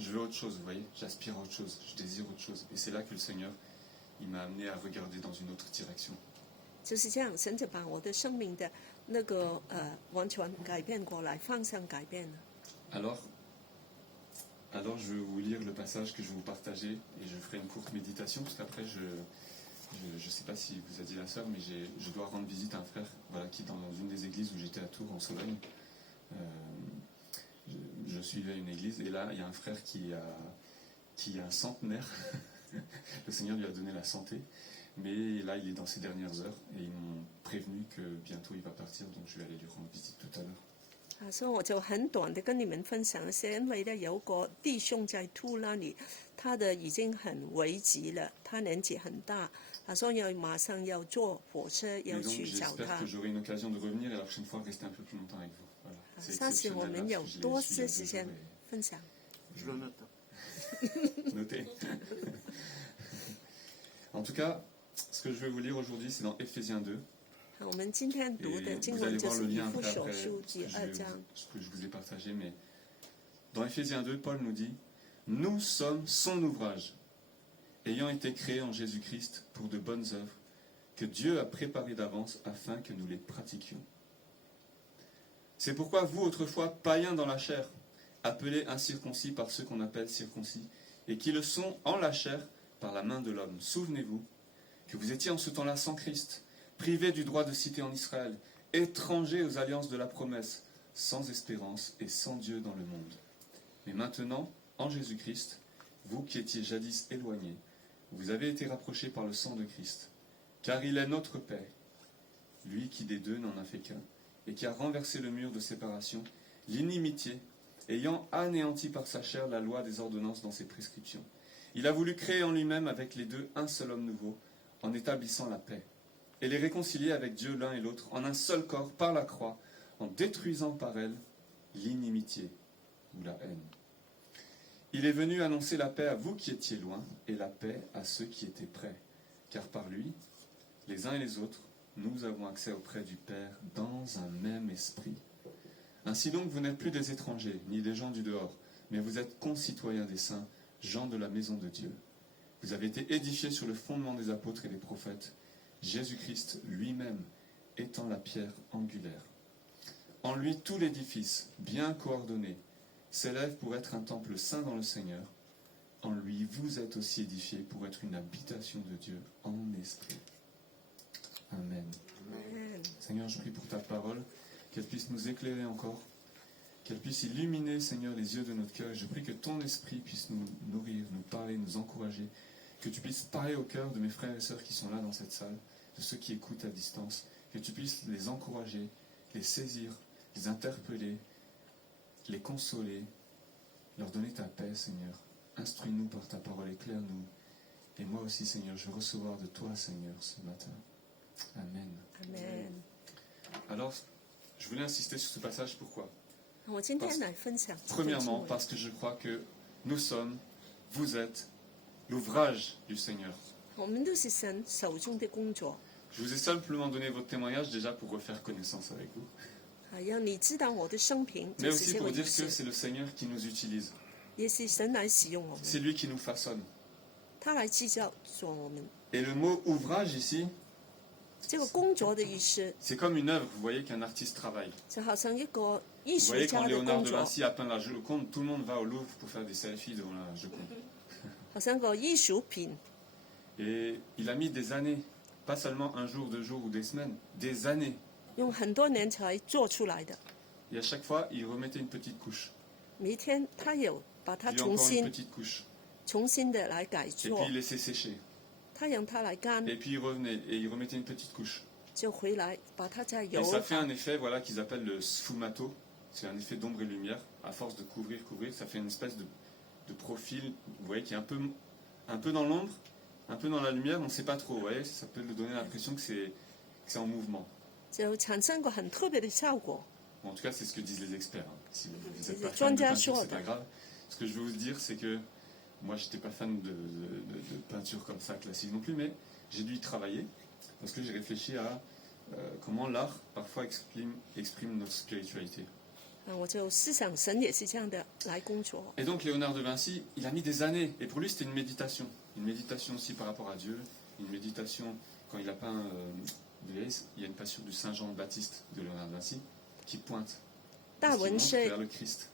je veux autre chose, vous voyez, j'aspire à autre chose, je désire autre chose. Et c'est là que le Seigneur, il m'a amené à regarder dans une autre direction. 就是这样，神就把我的生命的那个完全改变过来，方向改变了。 Alors, je vais vous lire le passage que je vais vous partager et je ferai une courte méditation parce qu'après, je ne sais pas si vous a dit la sœur, mais je dois rendre visite à un frère voilà, qui est dans une des églises où j'étais à Tours, en Sologne. Je suivais une église et là, il y a un frère qui est un centenaire. Le Seigneur lui a donné la santé. Mais là, il est dans ses dernières heures et ils m'ont prévenu que bientôt il va partir, donc je vais aller lui rendre visite tout à l'heure. 所以我就很短的跟你们分享一些，因为呢有个弟兄在兔那里，他的已经很危急了，他年纪很大，所以马上要坐火车 Et 要 donc 去找 j'espère 他 que。j'aurai une occasion de revenir et la prochaine fois rester un peu plus longtemps avec vous. Voilà. C'est 下次我 exceptionnel, 们 là, 有 parce que je l'ai 多 su il y a 些时 2 间 jours et- 分享。 Je le note. Notez. En tout cas, ce que je vais vous lire aujourd'hui, c'est dans Éphésiens 2. 我们今天读的 Et 经 vous 文 allez 就 voir 是 le 以 lien 弗 après, 所 après 书 ce 第 que, 2章。 ce que je vous ai partagé. Mais dans Éphésiens 2, Paul nous dit « Nous sommes son ouvrage, ayant été créés en Jésus-Christ pour de bonnes œuvres, que Dieu a préparées d'avance afin que nous les pratiquions. C'est pourquoi vous, autrefois païens dans la chair, appelés incirconcis par ceux qu'on appelle circoncis, et qui le sont en la chair par la main de l'homme. Souvenez-vous que vous étiez en ce temps-là sans Christ, privés du droit de cité en Israël, étrangers aux alliances de la promesse, sans espérance et sans Dieu dans le monde. Mais maintenant, en Jésus-Christ, vous qui étiez jadis éloignés, vous avez été rapprochés par le sang de Christ, car il est notre paix, lui qui des deux n'en a fait qu'un, et qui a renversé le mur de séparation, l'inimitié, ayant anéanti par sa chair la loi des ordonnances dans ses prescriptions. Il a voulu créer en lui-même avec les deux un seul homme nouveau, en établissant la paix, et les réconcilier avec Dieu l'un et l'autre en un seul corps par la croix, en détruisant par elle l'inimitié ou la haine. Il est venu annoncer la paix à vous qui étiez loin, et la paix à ceux qui étaient près, car par lui, les uns et les autres, nous avons accès auprès du Père dans un même esprit. Ainsi donc, vous n'êtes plus des étrangers, ni des gens du dehors, mais vous êtes concitoyens des saints, gens de la maison de Dieu. Vous avez été édifiés sur le fondement des apôtres et des prophètes, Jésus-Christ lui-même étant la pierre angulaire. En lui, tout l'édifice, bien coordonné, s'élève pour être un temple saint dans le Seigneur. En lui, vous êtes aussi édifiés pour être une habitation de Dieu en esprit. Amen. Amen. Seigneur, je prie pour ta parole, qu'elle puisse nous éclairer encore, qu'elle puisse illuminer, Seigneur, les yeux de notre cœur. Je prie que ton esprit puisse nous nourrir, nous parler, nous encourager, que tu puisses parler au cœur de mes frères et sœurs qui sont là dans cette salle, de ceux qui écoutent à distance, que tu puisses les encourager, les saisir, les interpeller, les consoler, leur donner ta paix, Seigneur. Instruis-nous par ta parole, éclaire-nous. Et moi aussi, Seigneur, je veux recevoir de toi, Seigneur, ce matin. Amen. Amen. Alors, je voulais insister sur ce passage, pourquoi? 我今天来分享这段经 Premièrement, 文 parce que je crois que nous sommes, vous êtes, l'ouvrage du Seigneur. 我们都是神手中的工作， Je vous ai simplement donné votre témoignage déjà pour refaire connaissance avec vous, 让你知道我的生平 mais 就是 aussi 这 pour 个意 dire que 思， c'est le Seigneur qui nous utilise. 也是神来使用我们， C'est lui qui nous façonne. 他来制造做我们。 Et le mot ouvrage ici, 这个工作的意思 c'est comme une œuvre, vous voyez qu'un artiste travaille. 就好像一个艺 Vous 术 voyez 家 quand 的 Léonard 工 de 作， Vinci a peint la Joconde, tout le monde va au Louvre pour faire des selfies devant la Joconde. 好像個藝術品。 Et il a mis des années, pas seulement un jour, 2 jours ou des semaines, des années. 用很多年才做出来的。 Et à chaque fois, il remettait une petite couche, 每一天他有把它 puis 重 encore une 新 petite couche, 重新的来改 et 做 puis il，laissait sécher. 他让它来干， Et puis il revenait et il remettait une petite couche. 就回来把它再 Et 油 ça fait un effet, voilà, qu'ils appellent le sfumato. C'est un effet d'ombre et lumière. À force de couvrir, ça fait une espèce de profil, vous voyez, qui est un peu dans l'ombre, un peu dans la lumière. On ne sait pas trop, vous voyez. Ça peut nous donner l'impression que c'est en mouvement. 就产生個很特別的效果。 Bon, en tout cas, c'est ce que disent les experts. Hein. Si vous n'êtes Les pas fan de专家 peinture, 说 c'est 的。 pas grave. Ce que je veux vous dire, c'est que moi, je n'étais pas fan de peinture comme ça, classique non plus, mais j'ai dû y travailler parce que j'ai réfléchi à comment l'art parfois exprime notre spiritualité. 我就思想神也是这样的来工作。 Et donc Léonard de Vinci, il a mis des années, et pour lui c'était une méditation aussi par rapport à Dieu, une méditation quand il a peint Deleuze, il y a une peinture du Saint Jean-Baptiste de Léonard de Vinci qui pointe, 大 qui 文 montre 西 vers le Christ.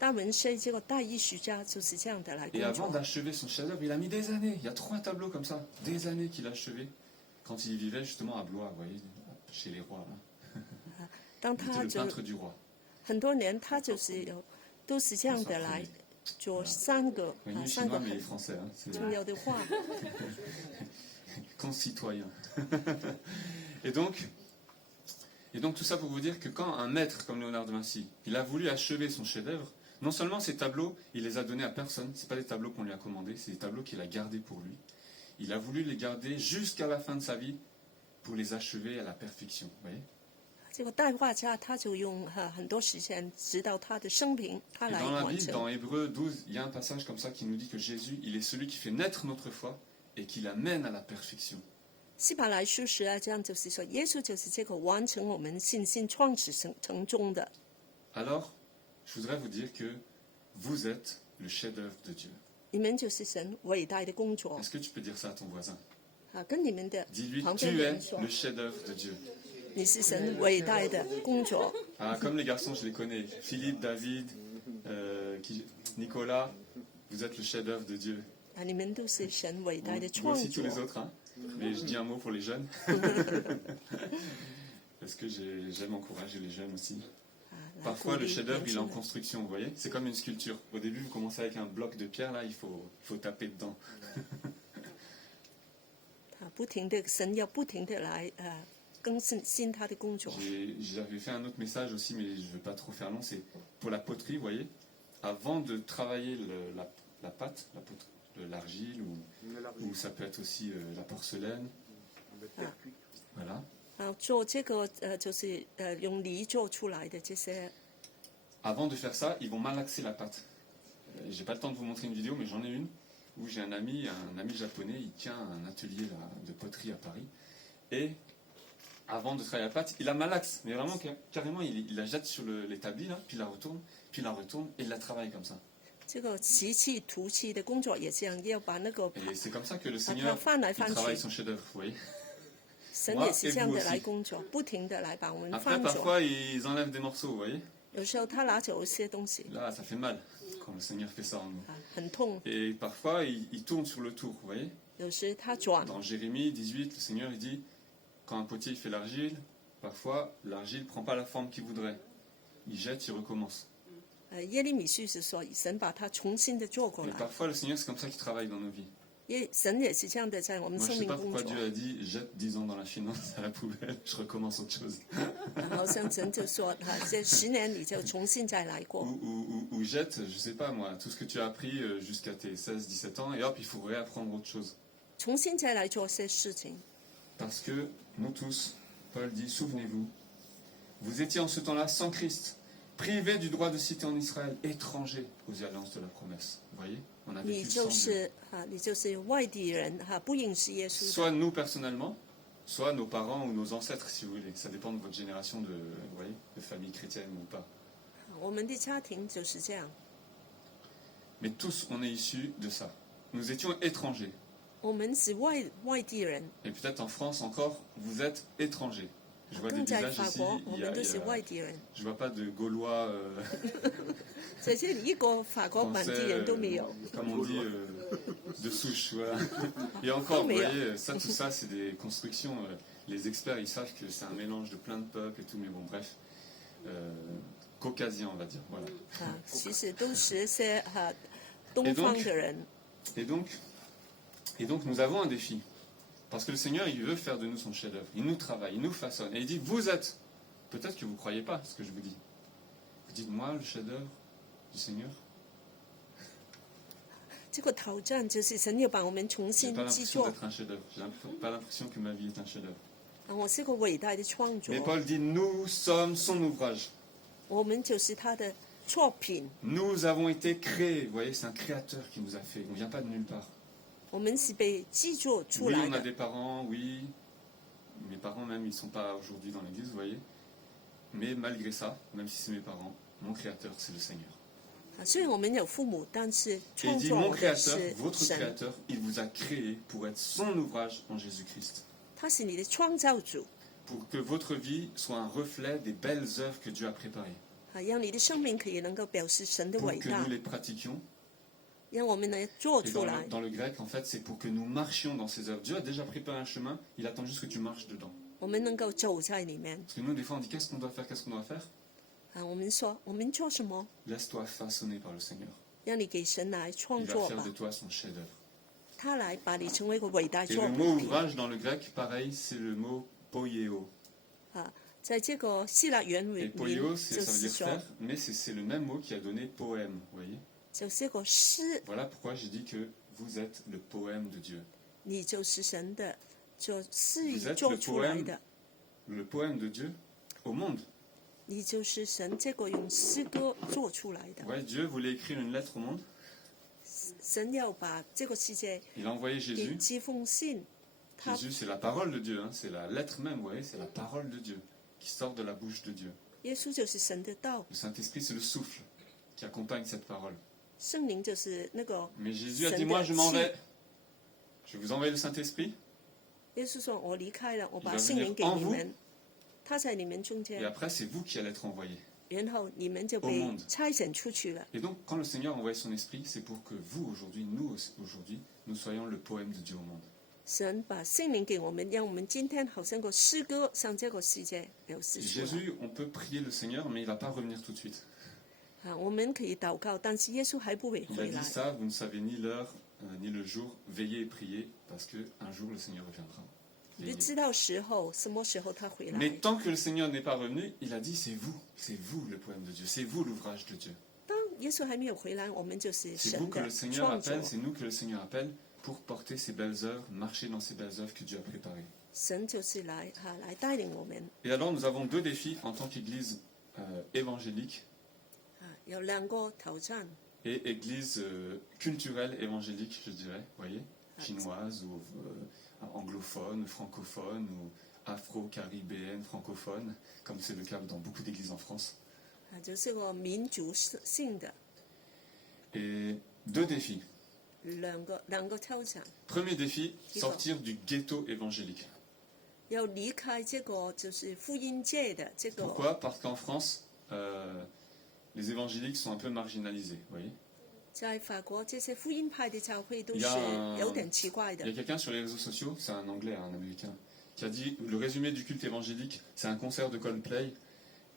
大文西这个大艺术家就是这样的来 Et 工 avant 作。 d'achever son chef-d'œuvre, il a mis des années. Il y a 3 tableaux comme ça, des années qu'il a achevé quand il vivait justement à Blois, vous voyez, chez les rois. Là. 当 Il était 他 le 就 peintre du roi. 很多年，他就是有都是这样的来做三个 Oui, 三 chinois, 个 mais il est 很 français. Hein. C'est- 重要的画。concitoyens. et donc tout ça pour vous dire que quand un maître comme Léonard de Vinci, il a voulu achever son chef-d'œuvre, non seulement ces tableaux, il les a donnés à personne, c'est pas des tableaux qu'on lui a commandés, c'est des tableaux qu'il a gardés pour lui. Il a voulu les garder jusqu'à la fin de sa vie pour les achever à la perfection. Vous voyez? 这个带画家他就用很多时间，直到他的生平，他 Et 来 dans la 完 Bible, 成。 dans Hébreux 12, il y a un passage comme ça qui nous dit que Jésus, il est celui qui fait naître notre foi et qui l'amène à la perfection. 希伯来书12章就是说，耶稣就是这个完成我们信心创始成终的。 Alors, je voudrais vous dire que vous êtes le chef-d'œuvre de Dieu. 你们就是神伟大的工作 Est-ce que tu peux dire ça à ton voisin? 跟你们的 Dis-lui, 旁 tu 边的人 es 说 le，chef-d'œuvre de Dieu. 你是神伟大的工作。 Ah, comme les garçons, je les connais. Philippe, David, Nicolas, vous êtes le chef-d'œuvre de Dieu. 你们都是神伟大的 Moi 创 aussi tous 作 les。autres, hein. Mais je dis un mot pour les jeunes. Parce que j'aime encourager les jeunes aussi. 来 Parfois, 鼓 le 励 chef-d'œuvre, 年 il est 轻 en 人 construction, vous voyez. C'est comme une sculpture. Au début, vous commencez avec un bloc de pierre, là, il faut taper dedans. 不停的神要不停的来更新他的工作。 J'avais fait un autre message aussi, mais je ne veux pas trop faire long. C'est pour la poterie, vous voyez. Avant de travailler la pâte, l'argile, ou ça peut être aussi la porcelaine. Voilà. 做这个就是用泥做出来的这些。 Avant de faire ça, ils vont malaxer la pâte. J'ai pas le temps de vous montrer une vidéo, mais j'en ai une où j'ai un ami japonais, il tient un atelier là, de poterie à Paris. Et avant de travailler la pâte, il la malaxe, mais vraiment carrément, il la jette sur l'établi, là, puis il la retourne, et il la travaille comme ça. 这个瓷器、涂漆的工作也这样，要把那个 Et c'est comme ça que le Seigneur 翻来 il 翻 travaille 去， son chef-d'œuvre, vous voyez. 神也是这样的来工作，不停的来把我们 Après, 翻转。 parfois, ils enlèvent des morceaux, vous voyez. 有时候他拿走一些东西， Là, ça fait mal quand le Seigneur fait ça en nous. 很痛。 Et parfois, il tourne sur le tour, vous voyez. 有时他转， Dans Jérémie 18, le Seigneur il dit, quand un potier fait l'argile, parfois l'argile ne prend pas la forme qu'il voudrait. Il jette, il recommence. 耶利米书是说神把它重新的做过 Et 来， parfois le Seigneur c'est comme ça qu'il travaille dans nos vies. 神也是这样的在我们 Moi je 生 sais 命 pas 工 pourquoi 作 Dieu。a dit, jette 10 ans dans la finance à la poubelle, je recommence autre chose. 好像神就说这10年你就重新再来过， Ou jette, je sais pas moi, tout ce que tu as appris jusqu'à tes 16, 17 ans, et hop, il faut réapprendre autre chose. 重新再来做些事情。 Parce que nous tous, Paul dit, souvenez-vous, vous étiez en ce temps-là sans Christ, privés du droit de cité en Israël, étrangers aux alliances de la promesse. Vous voyez, on a 你 vécu 就 sans Dieu. 是你就是外地人不认识耶稣的。 Soit nous personnellement, soit nos parents ou nos ancêtres, si vous voulez. Ça dépend de votre génération vous voyez, de famille chrétienne ou pas. 我们的家庭就是这样， Mais tous, on est issus de ça. Nous étions étrangers. 我们是外地人， Et peut-être en France encore, vous êtes étrangers. Je vois des 更在 visages 法 ici. 国，我们都是外地人。 Je vois pas de Gaulois 在这里一个法国本地 français, 人都没有。 comme on dit, de souche. Voilà. Et encore, vous Mais, voyez, ça, tout ça, c'est des constructions. Les experts, ils savent que c'est un mélange de plein de peuples et tout, mais bon, bref. Caucasien, on va dire. Voilà. 其实都是些东方的人。 Et donc, nous avons un défi. Parce que le Seigneur, il veut faire de nous son chef-d'œuvre. Il nous travaille, il nous façonne. Et il dit, vous êtes. Peut-être que vous ne croyez pas ce que je vous dis. Vous dites, moi, le chef-d'œuvre du Seigneur. 这个挑战就是神要把我们重 J'ai 新 pas 制 l'impression 作。 d'être un chef-d'œuvre. J'ai pas l'impression que ma vie est un chef-d'œuvre. 我是个伟大的创作 Mais，Paul dit, nous sommes son ouvrage. 我们就是他的作品， Nous avons été créés. Vous voyez, c'est un créateur qui nous a fait. On ne vient pas de nulle part. 我们是被制作出 Oui, 来 on a 的。 des parents, oui. Mes parents même, ils ne sont pas aujourd'hui dans l'église, vous voyez. Mais malgré ça, même si c'est mes parents, mon créateur, c'est le Seigneur. 虽然我们有父母，但是 Et 创 il dit, 作 mon 我的 créateur, 是 votre 神， créateur, il vous a créé pour être son ouvrage en Jésus-Christ. 他是你的创造主， Pour que votre vie soit un reflet des belles œuvres que Dieu a préparées. 让你的生命可以能够表示神的 Pour 伟 que 大 nous，les pratiquions. 让我们来做 Et 出来。 dans le grec, en fait, c'est pour que nous marchions dans ces œuvres. Dieu a déjà préparé un chemin, il attend juste que tu marches dedans. 我们能够走在里面。 Parce que nous, des fois, on dit, qu'est-ce qu'on doit faire, qu'est-ce qu'on doit faire? 我们说我们做什么？ Laisse-toi façonner par le Seigneur. 让你给神来创 Il va 作 faire 吧 de。toi son chef-d'œuvre. 他来把你成为一个伟大 Et 作 le mot 品 ouvrage dans le grec, pareil, c'est le mot poieo. 啊。在这个希腊原 Et 文 poieo, 就 ça veut 是 dire 说， faire, mais c'est le même mot qui a donné poème, vous voyez. 就是一个诗， Voilà pourquoi j'ai dit que vous êtes le poème de Dieu. 你就是神的，就诗语 Vous êtes 做 le 出来 poème, 的， le poème de Dieu au monde. 你就是神这个用诗歌做出来的。 Ouais, Dieu voulait écrire une lettre au monde. 神要把这个世界 Il a envoyé 给 Jésus. 这封信，他 Jésus, c'est la parole de Dieu, hein, c'est la lettre même, vous voyez, c'est la parole de Dieu qui sort de la bouche de Dieu. 耶稣就是神的道， Le Saint-Esprit, c'est le souffle qui accompagne cette parole. 圣灵就是那个 Mais Jésus a dit, Saint moi, je m'en Esprit. vais. Je vais vous envoyer le Saint-Esprit. 耶稣说：“我离开了，我把 Il va 圣灵给 venir en 你 vous. 们，他在你们中 Et 间， après, c'est vous qui allez être envoyés. 然后你们就 Au 被 monde. 差遣出去了。 Et donc, quand le Seigneur a envoyé son Esprit, c'est pour que vous, aujourd'hui, nous, aujourd'hui, nous soyons le poème de Dieu au monde. 神把圣灵给我们，让我们今天好像个诗歌向这个世界表示出来。 Jésus, on peut prier le Seigneur, mais il ne va pas revenir tout de suite. 啊，我们可以祷告，但是耶稣还不会 Il a 回 dit 来。 ça, vous ne savez ni l'heure, ni le jour, veillez et priez, parce qu'un jour, le Seigneur reviendra. 你就 Veillez. 知道时候，什么时候他回来 Mais。tant que le Seigneur n'est pas revenu, il a dit, c'est vous le poème de Dieu, c'est vous l'ouvrage de Dieu. 当耶稣还没有回来，我们就是 C'est vous 神 que 的 le Seigneur 创作 appelle, c'est nous que le Seigneur appelle pour porter ces belles œuvres, marcher dans ces belles œuvres que Dieu a préparées. 神就是来来带领我们 Et alors, nous avons deux défis en tant qu'Église évangélique 有两个挑战 et Église culturelle évangélique, je dirais, voyez, chinoise ou anglophone, francophone ou afro-caribéenne, francophone, comme c'est le cas dans beaucoup d'églises en France. 就是个民族性的 Et deux défis. 两个挑战， Premier défi, D'accord. sortir du ghetto évangélique. 要离开这个就是福音界的这个。 Pourquoi? Parce qu'en France, les évangéliques sont un peu marginalisés, vous voyez. 在法国，这些福音派的教会都 Il 是 y a 有点奇怪 Il y 的 a。quelqu'un sur les réseaux sociaux, c'est un anglais, un américain, qui a dit le résumé du culte évangélique, c'est un concert de Coldplay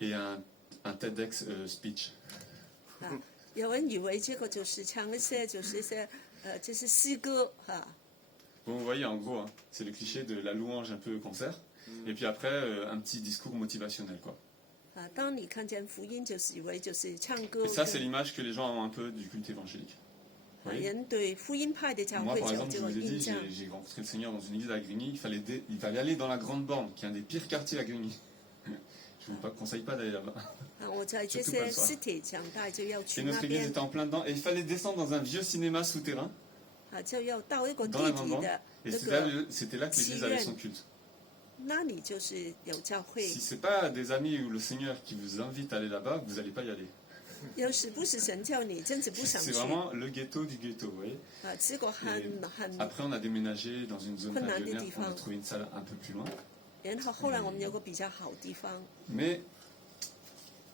et un TEDx speech. 啊，有人以为这个就是唱一些就是一些就是诗歌哈。 Bon, vous voyez, en gros, hein, c'est le cliché de la louange un peu concert, et puis après, un petit discours motivationnel, quoi. 啊，当你看见福音，就是以为就是唱歌 Et。ça, c'est l'image que les gens ont un peu du culte évangélique. Vous voyez? 人对福音派的教 Moi, 会 par 就有 exemple, 这 je 个 vous ai 印 dit, 象。 j'ai rencontré le Seigneur dans une église à Grigny, il fallait aller dans la Grande Borne, qui est un des pires quartiers à Grigny. Je ne vous conseille pas d'aller là-bas. 啊，我在这 Surtout 些 pas le soir. 实体长大，就要 Et 去那 notre église 边 était en plein dedans, et il fallait descendre dans un vieux cinéma souterrain, 啊，就要到一个 dans la 地 Grande 底 Borne, 的 et 那 c'était là 个 que l'église avait son culte. 那里就是有教会 Si。c'est pas des amis ou le Seigneur qui vous invite à aller là-bas, vous n'allez pas y aller. 有时不是神叫你，真是不想 C'est 去 vraiment le ghetto du ghetto, vous voyez. 啊，这个 Et 很。 après, on a déménagé dans une zone困难的 pavillonnaire, 地 on a 方。 trouvé une salle un peu plus loin. 然后后来我们有个比较好的地方， Mais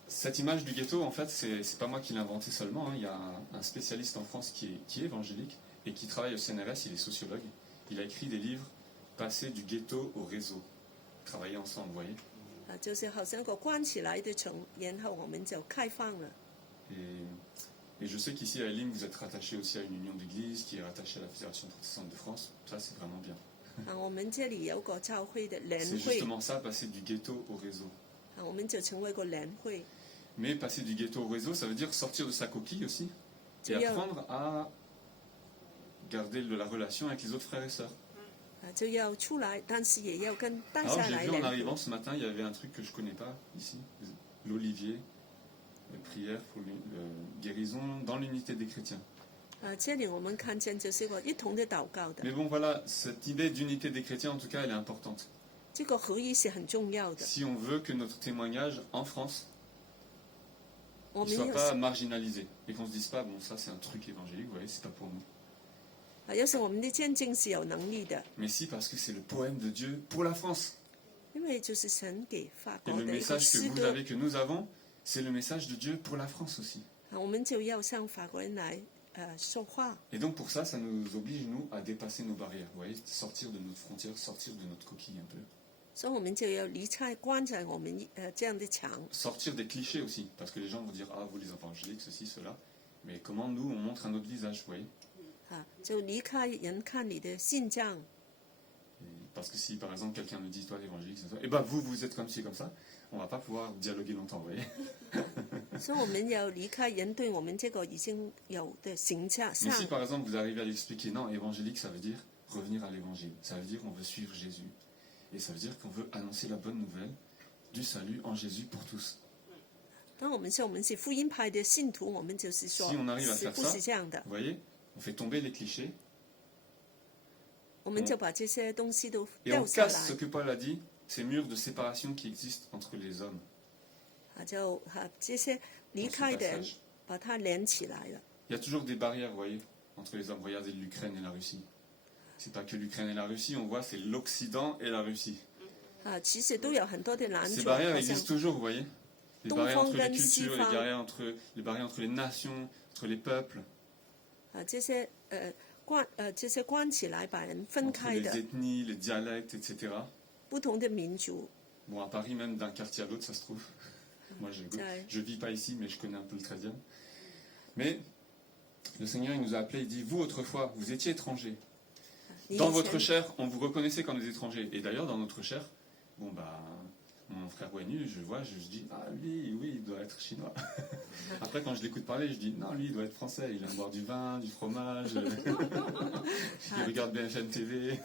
cette image du ghetto, en fait, c'est pas moi qui l'ai inventé seulement. Hein. Il y a un spécialiste en France qui est évangélique et qui travaille au CNRS, il est sociologue. Il a écrit des livres, Passer du ghetto au réseau. Travailler ensemble, vous voyez. 啊，就是好像个关起来的城，然后我们就开放了。 Et je sais qu'ici à Elim, vous êtes rattaché aussi à une union d'églises qui est rattachée à la Fédération protestante de France. Ça, c'est vraiment bien. 啊，我们这里有个教会的联 C'est 会， justement ça, passer du ghetto au réseau. 啊，我们就成为个联会。 Mais passer du ghetto au réseau, ça veut dire sortir de sa coquille aussi et Bien. apprendre à garder la relation avec les autres frères et sœurs. 啊，就要出来，但是也要跟带 Alors 下 j'ai 来 vu en 联会 arrivant ce matin, il y avait un truc que je ne connais pas ici, l'olivier, prière pour guérison dans l'unité des chrétiens. 啊，这里我们看见就是个一同的祷告的， Mais bon voilà, cette idée d'unité des chrétiens en tout cas elle est importante. 这个合一是很重要的。 Si on veut que notre témoignage en France 我 ne 们 soit 有 pas 时 marginalisé et qu'on ne se dise pas bon ça c'est un truc évangélique, vous voyez, c'est pas pour nous. 啊，有时我们的见证是有能力的， Mais si parce que c'est le poème de Dieu pour la France. 因为就是神给法 Et 国 le 的一个 message que 诗 vous 歌 avez, que nous avons, c'est le message de Dieu pour la France aussi. 啊，我们就要向法国人来说话。 Et donc pour ça, ça nous oblige, nous, à dépasser nos barrières, vous voyez, sortir de notre frontière, sortir de notre coquille un peu. 所以我们就要离开关在我们这样的墙， Sortir des clichés aussi, parce que les gens vont dire, ah, vous les évangéliques, ceci, cela. Mais comment nous, on montre un autre visage, vous voyez. 就离开人看你的信仰。 Parce que si par exemple quelqu'un me dit toi l'évangélique c'est ça, et ben vous êtes comme ci comme ça, on va pas pouvoir dialoguer longtemps, vous voyez. 所以我们要离开人对我们这个已经有的形象 Mais si par exemple vous arrivez à l'expliquer, non, évangélique ça veut dire revenir à l'évangile, ça veut dire on veut suivre Jésus, et ça veut dire qu'on veut annoncer la bonne nouvelle du salut en Jésus pour tous. 当我们说我们是福音派的信徒，我们就是说 Si on arrive à 是 faire 不 ça, 是这样的？ vous voyez, on fait tomber les clichés, 我们就把这些东西都 et 掉 on 下 casse ce 来， que Paul a dit, ces murs de séparation qui existent entre les hommes. 这些离开的人把它连起来了。 Il y a toujours des barrières, vous voyez, entre les hommes. Regardez l'Ukraine et la Russie. C'est pas que l'Ukraine et la Russie, on voit c'est l'Occident et la Russie. 其实都有很多的拦 Ces 阻， barrières 好像 existent toujours, vous voyez. Les Donc, barrières entre les Fang cultures, Gan, les barrières entre les nations, entre les peuples, 这些这些关起来把人分 entre 开 les 的 ethnies, les dialectes, etc. 不同的民族， Bon, à Paris, même d'un quartier à l'autre, ça se trouve. Moi, je vis pas ici, mais je connais un peu le 13e. Mais le Seigneur, il nous a appelés, il dit, vous, autrefois, vous étiez étrangers. 你 Dans 以 votre 前 chair, on vous reconnaissait comme des étrangers. Et d'ailleurs, dans notre chair, bon bah, mon frère Wenu, je vois, je dis, ah lui, oui, il doit être chinois. Après, quand je l'écoute parler, je dis, non, lui, il doit être français. Il aime boire du vin, du fromage. Il regarde BFM TV.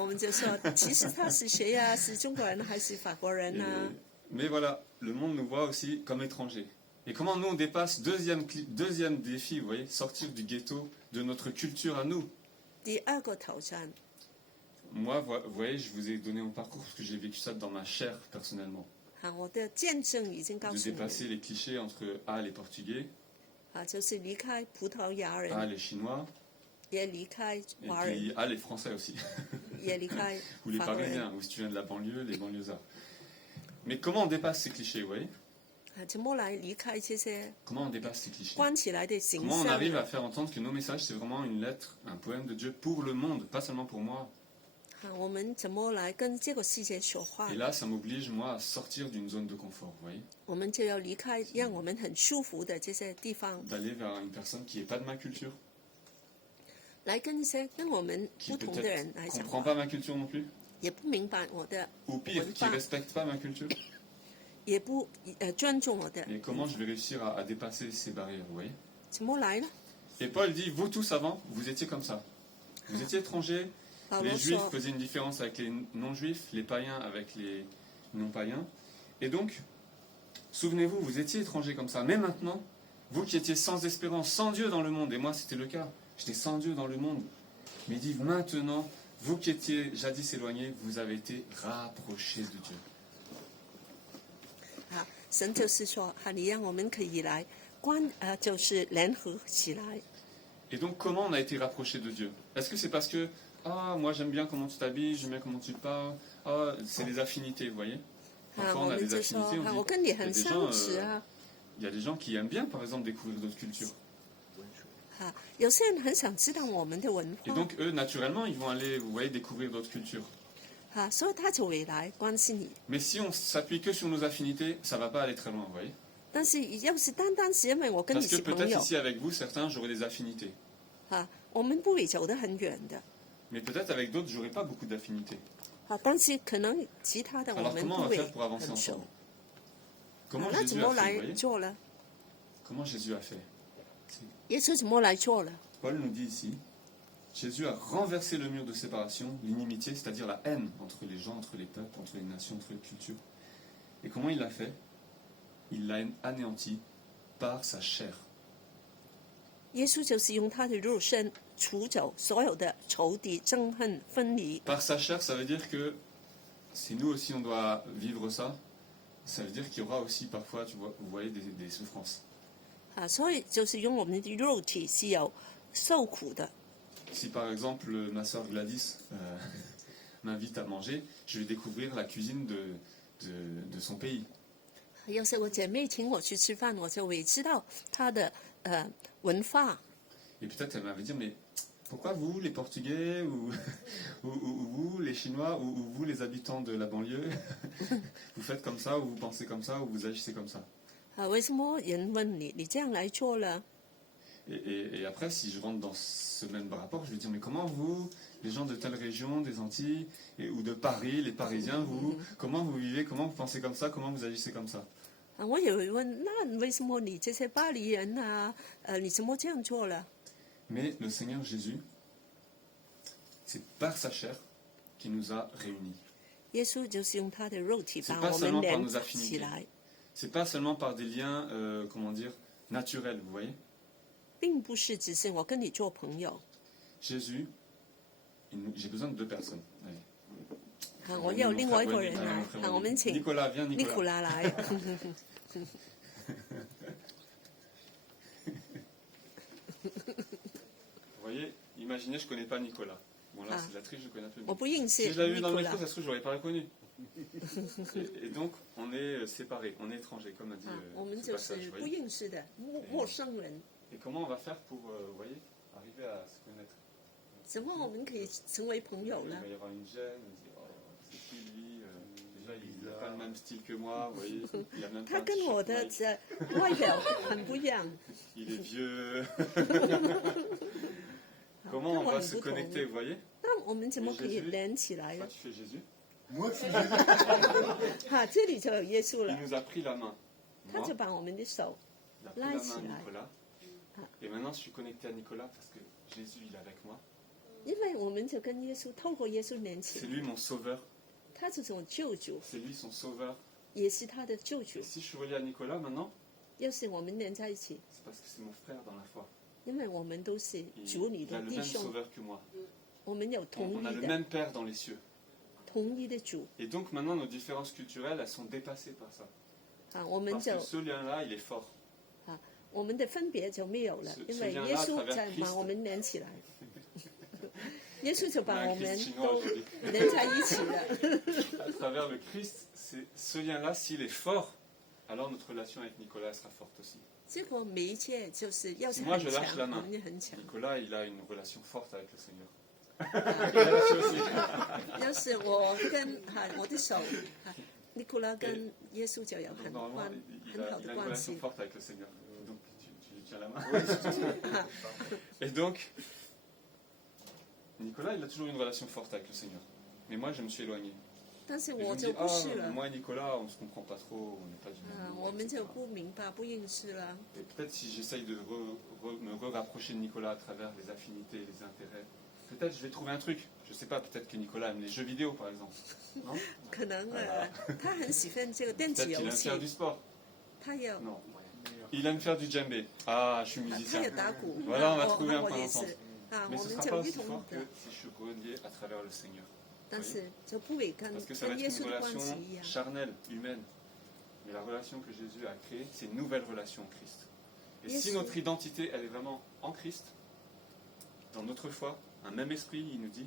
我们就说，其实他是谁呀？是中国人还是法国人呢？ Mais voilà, le monde nous voit aussi comme étrangers. Et comment nous on dépasse, deuxième défi, vous voyez, sortir du ghetto de notre culture à nous. 第二个挑战， Moi, vous voyez, je vous ai donné mon parcours parce que j'ai vécu ça dans ma chair personnellement. 我的见证已经告 De 诉你 dépasser les clichés entre les Portugais, 就是离开葡萄牙人， les Chinois, 也离开 et 华人， puis les Français aussi, 也离开 ou les 法国人。 Parisiens, ou si tu viens de la banlieue, les banlieusards. Mais comment on dépasse ces clichés, vous voyez? 怎么来离开这些 Comment on dépasse ces clichés? 关起来的形 Comment on 象？ arrive à faire entendre que nos messages, c'est vraiment une lettre, un poème de Dieu pour le monde, pas seulement pour moi. 我们怎么来跟这个世界说话 Et？là, ça m'oblige, moi, à sortir d'une zone de confort, vous voyez? 我们就要离开让我们很舒服的这些地方， D'aller vers une personne qui n'est pas de ma culture, 来跟一些跟我们 qui 不同的人 peut-être 来 ne 讲 comprend 话， pas ma culture non plus, 也不明白我的 ou pire, qui ne 文化， respecte pas ma culture. 也不尊重我的， Et comment je vais réussir à dépasser ces barrières, vous voyez? 怎么来呢？ Et Paul dit, vous tous avant, vous étiez comme ça. Vous étiez étrangers, 保 les 罗 juifs 说， faisaient une différence avec les non-juifs, les païens avec les non-païens. Et donc, souvenez-vous, vous étiez étrangers comme ça. Mais maintenant, vous qui étiez sans espérance, sans Dieu dans le monde, et moi c'était le cas, j'étais sans Dieu dans le monde. Mais il dit, maintenant, vous qui étiez jadis éloignés, vous avez été rapprochés de Dieu. 神就是说，你让我们可以来就是联合起来。 Et donc, comment on a été rapprochés de Dieu? Est-ce que c'est parce que, ah, moi j'aime bien comment tu t'habilles, j'aime bien comment tu parles, ah, c'est les affinités, vous voyez? Parfois 我 on a 们 des 就说 affinités,，我 on 跟你 dit, 很 il y a des 相 gens, 似啊。 il y a des gens qui aiment bien, par exemple, découvrir d'autres cultures. 有些人很想知道我们的文 Et 化， donc, eux, naturellement, ils vont aller, vous voyez, découvrir d'autres cultures. 所以他就会来关心你。 Mais si on s'appuie que sur nos affinités, ça va pas aller très loin, vous voyez? 但是要是单单是因为我跟你 Parce que 是朋 peut-être 友， ici avec vous, certains, j'aurai des affinités. 我们不会走得很远的。 Mais peut-être avec d'autres, j'aurai pas beaucoup d'affinités. 但是可能其他的我 Alors 们 comment 不 on va 会 faire pour avancer 很熟 ensemble？Comment 那怎 Jésus 么 a fait, vous 来 voyez? 做呢？ Comment Jésus a fait? 耶稣怎么来做呢？ Paul nous dit ici, Jésus a renversé le mur de séparation, l'inimitié, c'est-à-dire la haine entre les gens, entre les peuples, entre les nations, entre les cultures. Et comment il l'a fait? Il l'a anéanti par sa chair. 耶稣就是用他的肉身除走所有的仇敌、憎恨、分离。 Par sa chair, ça veut dire que si nous aussi on doit vivre ça, ça veut dire qu'il y aura aussi parfois, tu vois, vous voyez, des souffrances. 所以就是用我们的肉体是有受苦的。 Si par exemple ma soeur Gladys m'invite à manger, je vais découvrir la cuisine de son pays. 要是我姐妹请我去吃饭，我就会知道她的文化。 Et peut-être elle m'avait dit, mais pourquoi vous, les Portugais, ou vous, les Chinois, ou vous, les habitants de la banlieue, vous faites comme ça, ou vous pensez comme ça, ou vous agissez comme ça? 为什么人问你，你这样来做了？ Et après, si je rentre dans ce même rapport, je vais dire, mais comment vous, les gens de telle région, des Antilles, ou de Paris, les Parisiens, comment vous vivez, comment vous pensez comme ça, comment vous agissez comme ça? 我也会问，那为什么你这些巴黎人啊，你怎么这样做了？ Mais le Seigneur Jésus, c'est par sa chair qui nous a réunis. 耶稣就是用他的肉体 C'est 把 pas 我们 seulement par 连 nos 起 affinités. 来， C'est pas seulement par des liens, comment dire, naturels, vous voyez? 并不是只是我跟你做朋友。 Jésus, j'ai besoin de 2 personnes. Allez. 我有另外一个人来，我们请 Nicolas, viens 尼古 Nicolas. 拉来。 Vous voyez, imaginez, je connais pas Nicolas. Bon là, Ah. c'est de la triche, je connais un peu. 我不认识 Si je l'avais vu 尼 dans 古 le 拉 métro, ça se trouve, je l'aurais pas reconnu. Et donc, on est séparés, on est étrangers, comme a dit 我们 ce 就是 passage. 不 Voyez. 认识的陌生人。 Et comment on va faire pour, vous voyez, arriver à se connaître? 怎么我们可以成为朋友 Il 呢 va？ y avoir une gêne, on dit, oh, c'est qui lui déjà, il n'a pas le même style que moi, vous voyez. Il a même 他 pas un 跟我 t-shirt 的 Nike. 这外表很不一样。 Il est vieux. 跟 Comment 我 on va 很 se 不同。 connecter, vous voyez? 那我们怎么可以连起来 Toi, 呢？ tu fais Jésus. Moi, je suis Jésus. 哈，这里就有耶稣 Il 了， nous a pris la main. 他 Moi, 就把我们的手 il a pris la main à Nicolas. Et maintenant, je suis connecté à Nicolas parce que Jésus, il est avec moi. 因为我们就跟耶稣透过耶稣连起 C'est 来， lui mon sauveur. 他就是我救主， C'est lui son sauveur. 也是他的救主 Et。si je suis relié à Nicolas maintenant, 要是我们连在一起， c'est parce que c'est mon frère dans la foi. 因为我们都是 Il, 主里 il a 的 le 弟 même 兄， sauveur que moi. 我们有 On 同 a 一 le 的 même Père dans les cieux. 同一的主 Et donc maintenant, nos différences culturelles, elles sont dépassées par ça. 啊，我们 Parce 就 que ce lien-là, il est fort. 我们的分别就没有了，是因为是耶稣 这样在 Christ 把我们连起来，耶稣就 On 把 a 我 un 们 Christ 都 chinois aujourd'hui. 连在一起了。 À travers le Christ, ce lien-là, s'il est fort, alors notre relation avec Nicolas sera forte aussi. 结果每一切就是要是 Moi, 很 je lâche la 强， main. 我们就很强。 Nicolas, il a une relation forte avec le Seigneur. Il a lâché aussi. 要是我跟我的手，尼古拉跟耶稣就有 Donc, 很 normalement, il 很 a, 好 il 的 a une 关 relation 系。 forte avec le Seigneur. Donc, tu lui tiens la main. Et donc, Nicolas, il a toujours une relation forte avec le Seigneur. Mais moi, je me suis éloigné. 但是 Et je 我 me 就 dis, 不是 ah, 了， moi et Nicolas, on ne se comprend pas trop, on n'est pas du même 我 monde, 们就 etc. 不明白、不认识了。 Et peut-être si j'essaye de me rapprocher de Nicolas à travers les affinités, les intérêts, peut-être je vais trouver un truc. Je sais pas, peut-être que Nicolas aime les jeux vidéo, par exemple. Non 可能他很喜欢这个电子 Peut-être qu'il 游 aime 戏 faire，du sport. 他有 Non. Il aime faire du djembé. Ah, je suis 他 musicien. 有打鼓， Voilà, on va 我 trouver un 我 point 也 d'entente. 是啊， Mais 我 ce 们 sera 就 pas 一 aussi 同 fort 的 que，si je suis relié à travers le Seigneur. 但是就不会跟 Parce que ça va 跟 être 耶 une 稣的关系 relation 一样。 charnelle, humaine. Mais la relation que Jésus a créée, c'est une nouvelle relation en Christ. Et si Yes. notre identité, elle est vraiment en Christ, dans notre foi, un même esprit, il nous dit,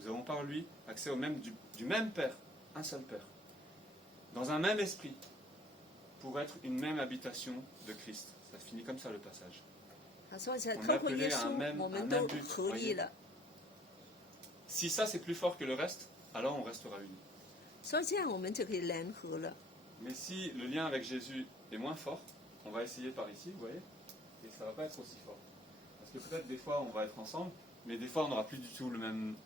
nous avons par lui accès au même, du même Père, un seul Père. Dans un même esprit, pour être une même habitation de Christ. Ça finit comme ça le passage. 啊，所以才 On 透过 appelait 耶 à un 稣， même- 我 un 们 même 都 but, 合一 voyez. 了。 Si ça c'est plus fort que le reste, alors on restera unis. 所以这样我们就可以联合了。 Mais si le lien avec Jésus est moins fort, on va essayer par ici, vous voyez, et ça va pas être aussi fort. Parce que peut-être des fois on va être ensemble, mais des fois on n'aura plus du tout le même,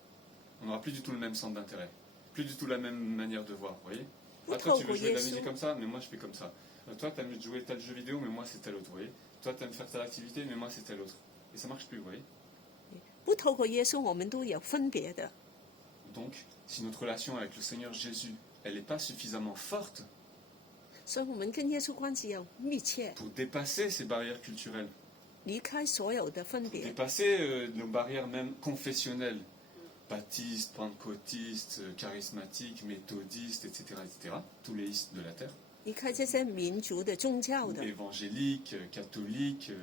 centre d'intérêt, plus du tout la même manière de voir, vous voyez. Ah, toi tu veux jouer de la musique comme ça, mais moi je fais comme ça. Toi tu aimes jouer tel jeu vidéo, mais moi c'est tel autre, vous voyez. Toi tu aimes faire telle activité, mais moi c'est tel autre. Et ça marche plus, vous voyez. 不透过耶稣，我们都有分别的。 Donc, si notre relation avec le Seigneur Jésus, elle n'est pas suffisamment forte 所以我们跟耶稣关系要密切， pour dépasser ces barrières culturelles, 离开所有的分别， dépasser nos barrières même confessionnelles, baptistes, pentecôtistes, charismatiques, méthodistes, etc., tous les istes de la terre, 离开这些民族的宗教的， évangéliques, catholiques,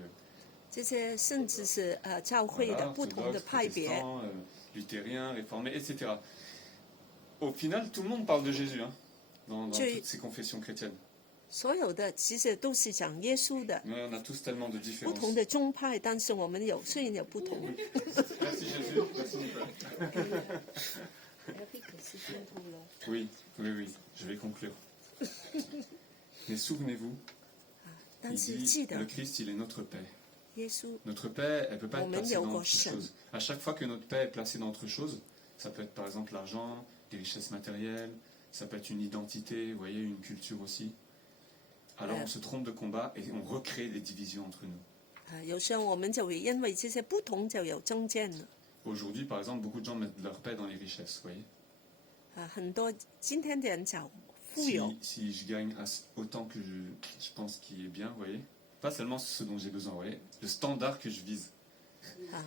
这些甚至是教会的 voilà, 不同的 orthodoxes, 派别， protestants, luthériens, réformés, etc. Au final, tout le monde parle de Jésus, hein, dans Je- toutes ces confessions chrétiennes. 所有的其实都是讲耶稣的。 Mais on a tous tellement de 不 différences. 同的宗派，但是我们虽然有不同。 Merci Jésus, merci Nicolas. Oui, je vais conclure. Mais souvenez-vous, 但 il 是 dit, 记得 le Christ, il est notre paix. 耶稣， Notre paix, elle ne peut pas être Amen. placée dans autre Yoko-shen. chose. À chaque fois que notre paix est placée dans autre chose, ça peut être par exemple l'argent, des richesses matérielles, ça peut être une identité, vous voyez, une culture aussi. Alors on se trompe de combat et on recrée des divisions entre nous. 有时候我们就会因为这些不同就有争战了。 Aujourd'hui, par exemple, beaucoup de gens mettent leur paix dans les richesses, vous voyez. 很多今天的人找富 Si, 有， si je gagne autant que je pense qu'il est bien, vous voyez. Pas seulement ce dont j'ai besoin, vous voyez. Le standard que je vise.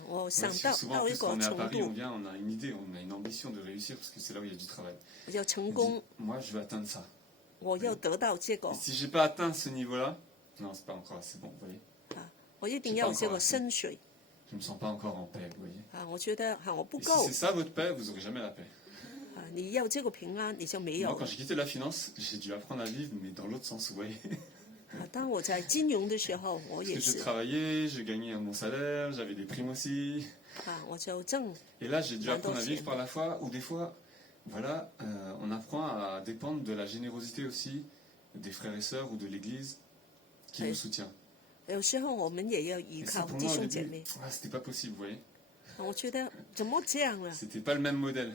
我 Ouais, 想 c'est 到 souvent, en 到一 plus, quand 個 on est à 程 Paris, on 度， vient, on a une idée, on a une ambition de réussir parce que c'est là où il y a du travail. 我就成 On 功 dit,，moi, je veux atteindre ça. 我要得到这个 Et，si j'ai pas atteint ce niveau-là, non, c'est pas encore assez bon, vous voyez. 我一定要有这个薪水 Je me sens pas encore en paix, vous voyez. 我觉得我不 Et 够 si c'est ça votre paix, vous n'aurez jamais la paix. 你要这个平安，你就没 Moi, 有 quand j'ai quitté la finance, j'ai dû apprendre à vivre, mais dans l'autre sens, vous voyez. 当我在金融的时候，我 Parce 也 que je 是 travaillais, je gagnais un bon salaire, j'avais des primes aussi. 我就挣 Et là, j'ai dû Dans apprendre à d'autres vivre par la foi, ou des fois, voilà, on apprend à dépendre de la générosité aussi des frères et sœurs ou de l'Église qui Oui. nous soutient. 有时候我们也要依 Et ça, 靠 pour 弟 moi, au 兄姐 début, 妹。 c'était pas possible, vous voyez. 我觉得怎么这样了？ C'était pas le même modèle.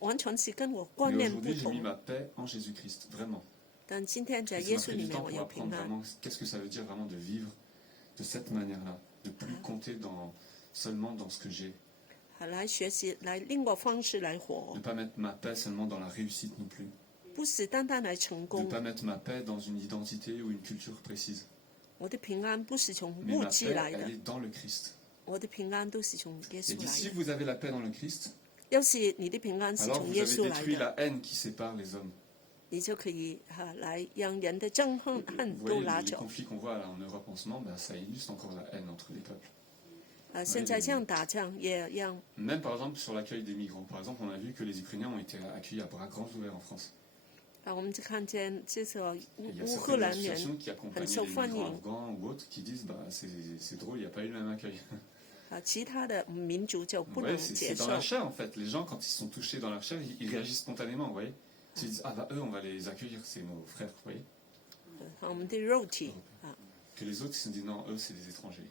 完全是跟我观 Mais 念不 aujourd'hui, j'ai mis 同。 ma paix en Jésus-Christ, vraiment. 但今天在 Et 耶 ça m'a 稣 pris 里 du 面， temps 我 pour 有平 apprendre 安。 vraiment qu'est-ce que ça veut dire vraiment de vivre de cette manière-là, de plus compter seulement dans ce que j'ai, 来学习，来另个方式来活 de，ne pas mettre ma paix seulement dans la réussite non plus, 不是单单来成 de ne 功。 pas mettre ma paix dans une identité ou une culture précise. 我的平安不是从 Mais 物 ma 质 paix, 来 elle 的， est dans le Christ. 我的平安都是从耶 Et 稣 dit, 来 si 的。 vous avez la paix dans le Christ, 要是你的平安是 alors 从 vous 耶 avez 稣来 détruit 的， la haine qui sépare les hommes. 你就可以来让人的憎恨 Vous 都 voyez, 拿 les 走。 conflits qu'on voit là en Europe en ce moment, ben, ça illustre encore la haine entre les peuples. 现在这样打仗，也让 Même par exemple sur l'accueil des migrants. Par exemple, on a vu que les Ukrainiens ont été accueillis à bras grands ouverts en France. 我们就看见这个 Et il y a 乌克 certaines 兰人 associations qui accompagnent 很 les 受欢 migrants 迎。 afghans ou autres qui disent bah, c'est drôle, il n'y a pas eu le même accueil. 其他的民族就不 Ouais, 能 c'est 接 dans 受。 la chair en fait. Les gens, quand ils sont touchés dans leur chair, ils réagissent spontanément, vous voyez. Ils disent ah bah eux, on va les accueillir, c'est nos frères, vous voyez. 我们的肉体 Que les autres, ils se disent non, eux, c'est des étrangers.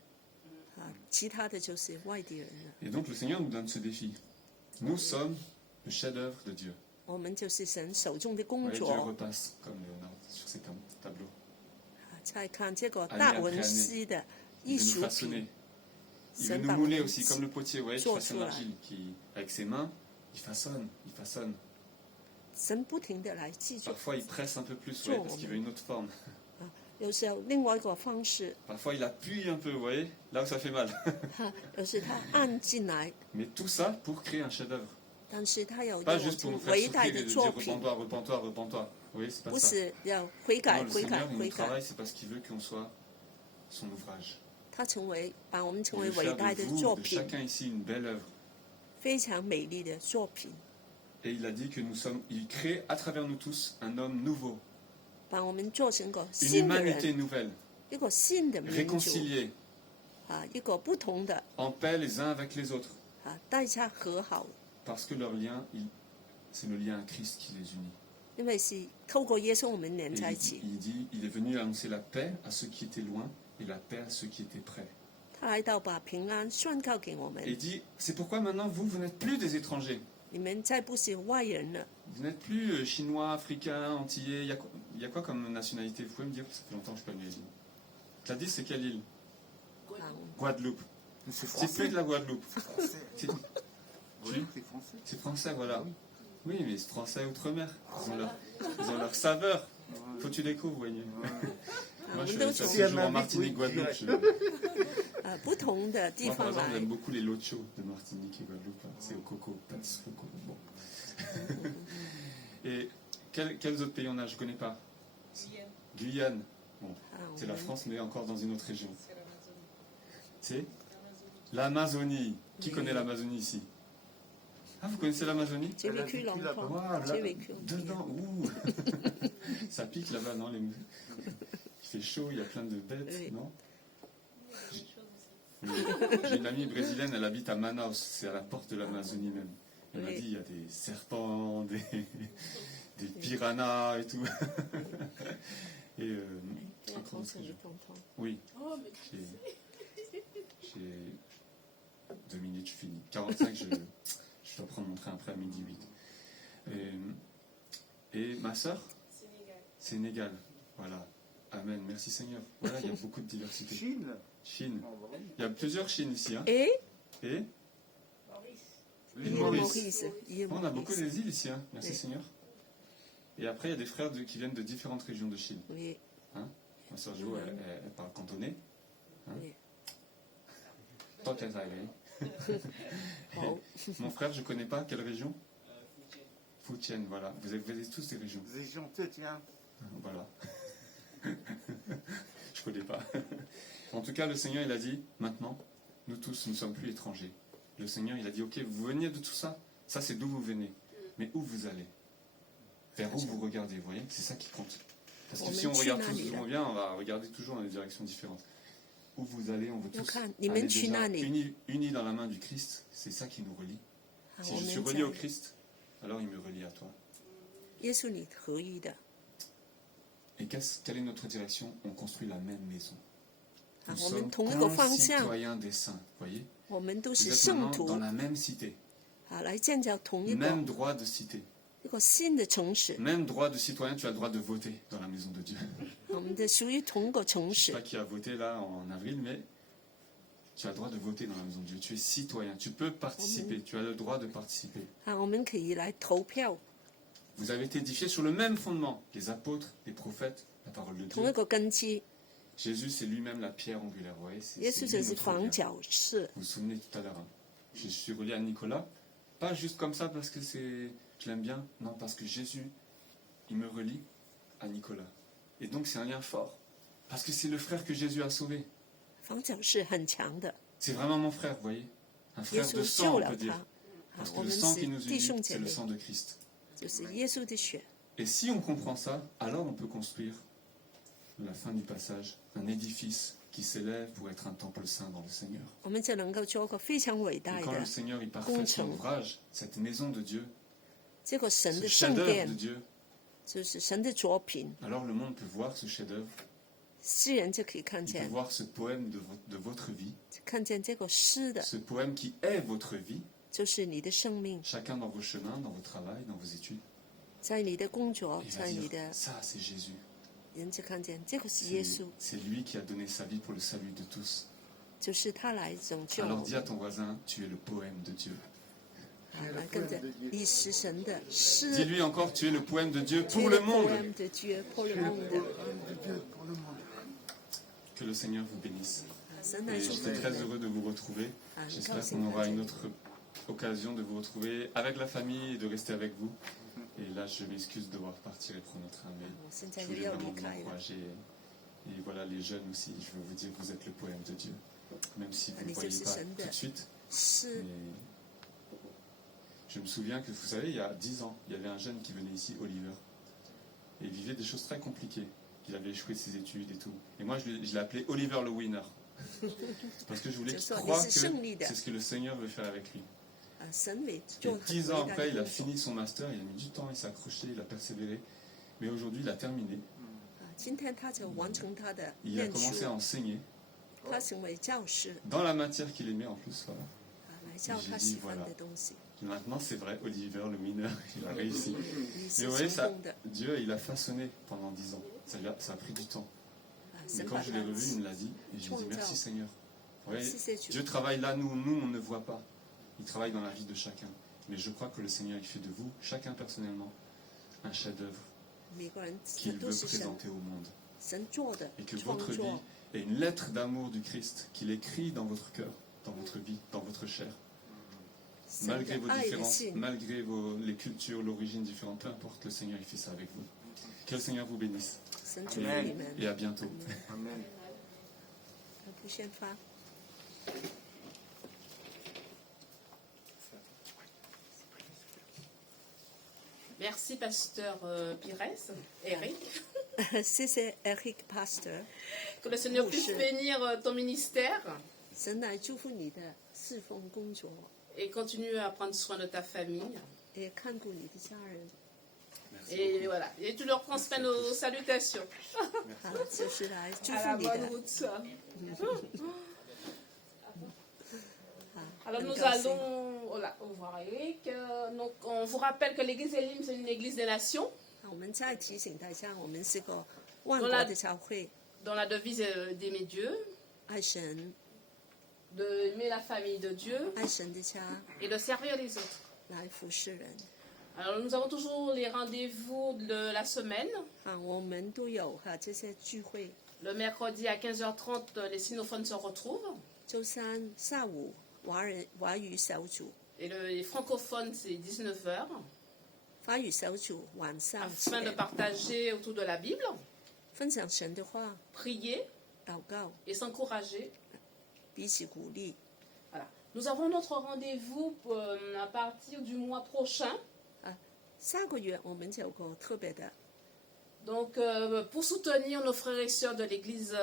其他的就是外地人了。 Et donc le Seigneur nous donne ce défi. Nous sommes le chef-d'œuvre de Dieu. 我们就是神手中的 Vous 工 voyez, Dieu 作。 repasse comme Léonard sur ces tableaux. 再看这个大文斯的 Il 艺 veut nous 术 façonner. 品， Il veut 神 nous 把我 mouler 们 aussi, comme le potier, vous voyez, qui Sur- façonne sur- l'argile, qui, avec ses mains, il façonne, il façonne. 神不停的来制作。 Parfois, il presse un peu plus, vous voyez, parce qu'il veut une autre forme. 有时候另外一个方式， Parfois, il appuie un peu, vous voyez, là où ça fait mal. 有时他按进来， Mais tout ça pour créer un chef-d'œuvre. 但是他有 Pas 一 juste pour 种 nous faire 伟大 souffrir 的 et de 作 dire 品， repens-toi, repens-toi, repens-toi. Vous voyez, c'est pas 不 ça. 是要悔改、 Non, le 悔改、 Seigneur, il 悔 nous 改。 travaille, c'est parce qu'il veut qu'on soit son ouvrage. 他把我们成 Il 为 veut 伟 faire 大的 de vous, 作 de 品， chacun ici, une belle œuvre. 非常美丽的作品， Et il a dit que il crée à travers nous tous un homme nouveau, 把我们做成个 une 新的 humanité 人， nouvelle, 一个新的民族 réconciliée, 一个不同的 en paix les uns avec les autres. 大家和好， Parce que leur lien, c'est le lien à Christ qui les unit. 因为是透过耶稣我们连 Et 在一 il 起。 dit, il est venu annoncer la paix à ceux qui étaient loin et la paix à ceux qui étaient près. 他来到把平安宣告给我 Et 们， il dit, c'est pourquoi maintenant vous n'êtes plus des étrangers. 你们再不是外人了， Vous n'êtes plus chinois, africains, antillais. Il y a quoi comme nationalité? Vous pouvez me dire? Ça fait longtemps que je ne suis pas venu à l'île. Cadiz, c'est quelle île? 啊 Guadeloupe. C'est C'est plus français. de la Guadeloupe. Français. C'est- Oui, c'est français. C'est français, voilà. Oui, mais c'est français outre-mer. Ils ont leur saveur. Faut que tu découvres, voyez. Moi, je suis allé Si passer elle jour m'a en dit, Martinique, oui, Guadeloupe. direct. 不同的地 Moi, par 方 exemple, 来 j'aime，beaucoup les lochos de Martinique et Guadeloupe. Là. C'est au coco, pâtisserie au coco. Bon. Et quels autres pays on a? Je ne connais pas. Guyane. Bon, 我 c'est la 们 France, mais encore dans une autre région. C'est l'Amazonie. Qui Oui. connaît l'Amazonie ici? Ah, vous connaissez l'Amazonie? J'ai Elle a vécu vécu là-bas. longtemps. Voilà. J'ai vécu. Dedans, ouh. Ça pique là-bas, non les... Il fait chaud, il y a plein de bêtes, Oui. non? Oui. J'ai une amie brésilienne, elle habite à Manaus, c'est à la porte de l'Amazonie même. Elle m'a Oui. dit, il y a des serpents, des piranhas et tout. Et 要 encore 同 autre 城的 chose. 共同。 Oui. Oh, mais j'ai- 2 minutes, je finis. 45, je dois prendre mon train après à midi 8. Et ma sœur, Sénégal. Voilà. Amen. Merci Seigneur. Voilà, il y a beaucoup de diversité. Chine. Chine. Il y a plusieurs Chines ici. Hein. Et Et l'île Maurice. Île On a beaucoup Maurice. des îles ici. Hein. Merci Oui. Seigneur. Et après, il y a des frères qui viennent de différentes régions de Chine. Oui, Ma sœur Jo, elle parle cantonais. Hein. oui. Toi, tu es arrivé. Bon. Mon frère, je ne connais pas. Quelle région Fujian, voilà. Vous avez tous des régions. Région Tétien. Voilà. Je connais pas. En tout cas, le Seigneur, il a dit, maintenant, nous tous, nous ne sommes plus étrangers. Le Seigneur, il a dit, ok, vous veniez de tout ça. Ça, c'est d'où vous venez. Mais où vous allez? Vers où vous regardez, vous voyez? C'est ça qui compte. Parce que si on regarde tous où on vient, on va regarder toujours dans des directions différentes. Où vous allez, on veut tous aller déjà unis dans la main du Christ. C'est ça qui nous relie. Si je suis relié au Christ, alors il me relie à toi. 耶稣你合一的， Et quelle est notre direction? On construit la même maison. 啊 Nous 我们 sommes 同一个方向， concitoyens des saints. Voyez? 我们都 Vous 是 êtes 圣 maintenant 徒 dans la même cité. 啊，来建造同一个 Même droit de cité. 一个新的城市， Même droit de citoyen, tu as le droit de voter dans la maison de Dieu. 我们的属于同一个城 Je ne sais 市 pas qui a voté là en avril, mais tu as le droit de voter dans la maison de Dieu. Tu es citoyen, tu peux participer, tu as le droit de participer. 啊，我们可以来投票， Vous avez été édifiés sur le même fondement, les apôtres, les prophètes, la parole de 同一 Dieu. 个根基。 Jésus, c'est lui-même la pierre angulaire. Vous voyez, 耶 c'est 稣 lui 就是 notre 房 lien. 角石， Vous vous souvenez tout à l'heure, hein. Je suis relié à Nicolas, pas juste comme ça parce que je l'aime bien, non, parce que Jésus, il me relie à Nicolas. Et donc c'est un lien fort, parce que c'est le frère que Jésus a sauvé. 房角石很强的， C'est vraiment mon frère, vous voyez, un 耶 frère 稣 de 救 sang, on 了 peut 他 dire, 啊 parce，que 我 le 们 sang 是 qui nous 弟 unit, 兄姐 c'est le 妹， sang de Christ. 就是耶稣的血。 Et si on comprend ça, alors on peut construire, la fin du passage, un édifice qui s'élève pour être un temple saint dans le Seigneur. 我们就能够做一个非常伟大 Et quand le 的 Seigneur il parfait son ouvrage, cette maison de Dieu, 这个神 ce 的圣 chef-d'œuvre 殿 de，Dieu, 就是神的作品， alors le monde peut voir ce chef-d'œuvre, 世人就可以看 il peut 见， voir ce poème de votre vie, 看见这个诗的， ce poème qui est votre vie, 就是你的生命， chacun dans vos chemins, dans vos travails, dans vos études. 在你的工作， Il 在 va 你 dire, 的 ça c'est Jésus. 人就看见这个是耶稣， C'est lui qui a donné sa vie pour le salut de tous. 就是他来拯救我 Alors 们 dis à ton voisin, tu es le poème de Dieu. 啊，来跟着你是神的诗， Dis-lui encore, tu es le poème de Dieu tu es pour le le monde. poème de Dieu pour le monde。 Que le Seigneur vous bénisse. 啊，神来 Et 祝福 j'étais 你 très 们 heureux de vous retrouver. 啊，很 J'espère 高 qu'on 兴 aura 看 une 见 autre occasion de vous retrouver avec la famille et de rester avec vous. Et là, je m'excuse de devoir partir et prendre notre train, mais 我现 je 在又 voulais 要 vraiment 离 vous 开了。 encourager. Et voilà, les jeunes aussi, je veux vous dire, vous êtes le poème de Dieu. Même si vous ne Allez, voyez c'est pas Seigneur. tout de suite. 诗 Mais je me souviens que, vous savez, il y a 10 ans, il y avait un jeune qui venait ici, Oliver. Et il vivait des choses très compliquées. Il avait échoué ses études et tout. Et moi, je l'ai appelé Oliver le winner. Parce que je voulais qu'il croie que c'est ce que le Seigneur veut faire avec lui. 啊，神为 Et 做很 10 伟 ans 大 après, 的 il a 工作 fini son master, il a mis du temps, il s'est accroché, il a persévéré. Mais aujourd'hui, il a terminé. 啊，今天他就完成他的 Il a 念 commencé à 书， enseigner 他成为教师 dans la matière qu'il aimait en plus. Voilà. 啊，来教他喜欢的东西。 Et maintenant, c'est vrai, Oliver, le winner, il a réussi. 你 Mais 是 vous voyez, 成 ça, 功的 Dieu, il a façonné pendant 10 ans. Ça a pris du temps. 啊， Mais 神 quand 把 je 他 l'ai revu, il me l'a dit. Et je lui ai dit, merci Seigneur. Vous voyez, 谢谢主 Dieu travaille là, nous, on ne voit pas. Il travaille dans la vie de chacun. Mais je crois que le Seigneur, il fait de vous, chacun personnellement, un chef-d'œuvre 每个人 qu'il 都 veut 是神 présenter au monde. 神做的 Et que 创 votre vie 作， est une lettre d'amour du Christ qu'il écrit dans votre cœur, dans votre vie, dans votre chair. 神 Malgré 的 vos 爱的 différences, 信， malgré les cultures, l'origine différente, peu importe, le Seigneur, il fait ça avec vous. Que le Seigneur vous bénisse. 神祝福 Amen. 你们。 Et à bientôt. Amen. 不先发。 Merci, pasteur Pires, Eric. 谢谢 Eric Pastor， Que le Seigneur puisse Boucher. bénir ton ministère 神来祝福你的侍奉工作， et continue à prendre soin de ta famille. 也看顾你的家人。 Et voilà. Et tu leur transmets nos salutations. 啊，就是来祝 À la 福你 bonne 的。 route. Alors 很 nous 高兴。 allons, voilà, au revoir Eric. Donc on vous rappelle que l'église Elim c'est une église des nations 我们再提醒大家，我们是个万国的教会， dont la devise est d'aimer Dieu, 爱神， d'aimer la famille de Dieu 爱神的家， et de servir les autres. 来服侍人。 Alors nous avons toujours les rendez-vous de la semaine. 我们都有这些聚会。 Le mercredi à 15h30, les sinophones se retrouvent 周三下午华语小组， et les francophones c'est 19h 法语小组晚上afin de 7点， partager autour de la Bible, 分享神的话， prier 祷告， et s'encourager. 彼此鼓励。 Voilà. Nous avons notre rendez-vous à partir du mois prochain. 下个月我们就有个特别的， Donc, pour soutenir nos frères et sœurs de l'église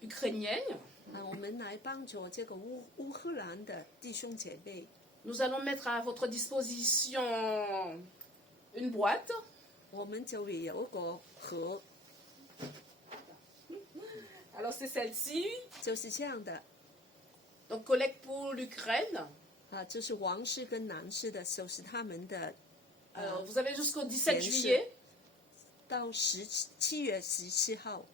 ukrainienne, 我们来帮助这个乌克兰的弟兄姐妹。 nous allons mettre à votre disposition une boîte 我们就会有一个盒， Alors c'est celle-ci. 就是这样的 Donc collecte pour l'Ukraine. 就是王室跟男士的，就是他们的 Alors vous avez jusqu'au 17 bien sûr. juillet 到7月17号，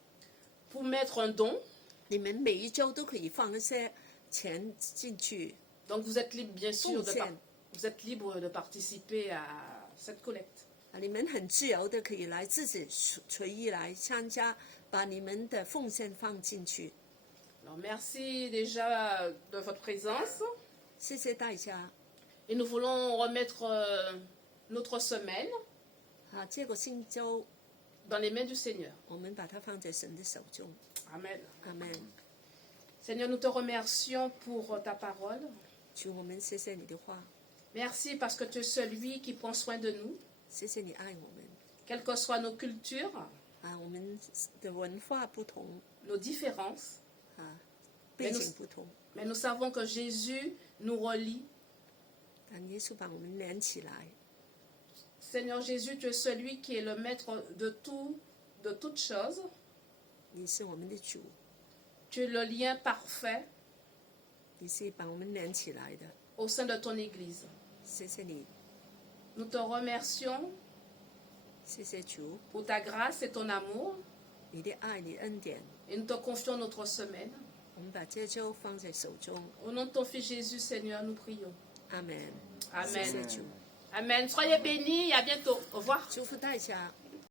pour mettre un don. 你们每一周都可以放一些钱进去 Donc vous êtes libre bien sûr 奉献。 vous êtes libre de participer à cette collecte. 你们很自由的可以来自己随意来参加，把你们的奉献放进去。 Alors merci déjà de votre présence 谢谢大家。 et nous voulons remettre notre semaine 这个星周 dans les mains du Seigneur. 我们把它放在神的手中。 Amen. 阿门。 Seigneur, nous te remercions pour ta parole. 主，我们谢谢你的话， Merci parce que tu es celui qui prend soin de nous, 谢谢你爱我们。 quelles que soient nos cultures, 我们的文化不同， nos différences. 背景不同， Mais nous savons que Jésus nous relie. 但耶稣把我们连起来。 Seigneur Jésus, tu es celui qui est le maître de tout, de toutes choses. 你是我们的主， Tu es le lien parfait 你是把我们连起来的。 au sein de ton Église. 谢谢你， Nous te remercions 谢谢主， pour ta grâce et ton amour 你的爱，你恩典， et nous te confions notre semaine. 我们把这周放在手中。 Au nom de ton Fils Jésus, Seigneur, nous prions. 阿门。 Amen. 谢谢主， Amen. Soyez bénis et à bientôt. Au revoir. 祝福大家。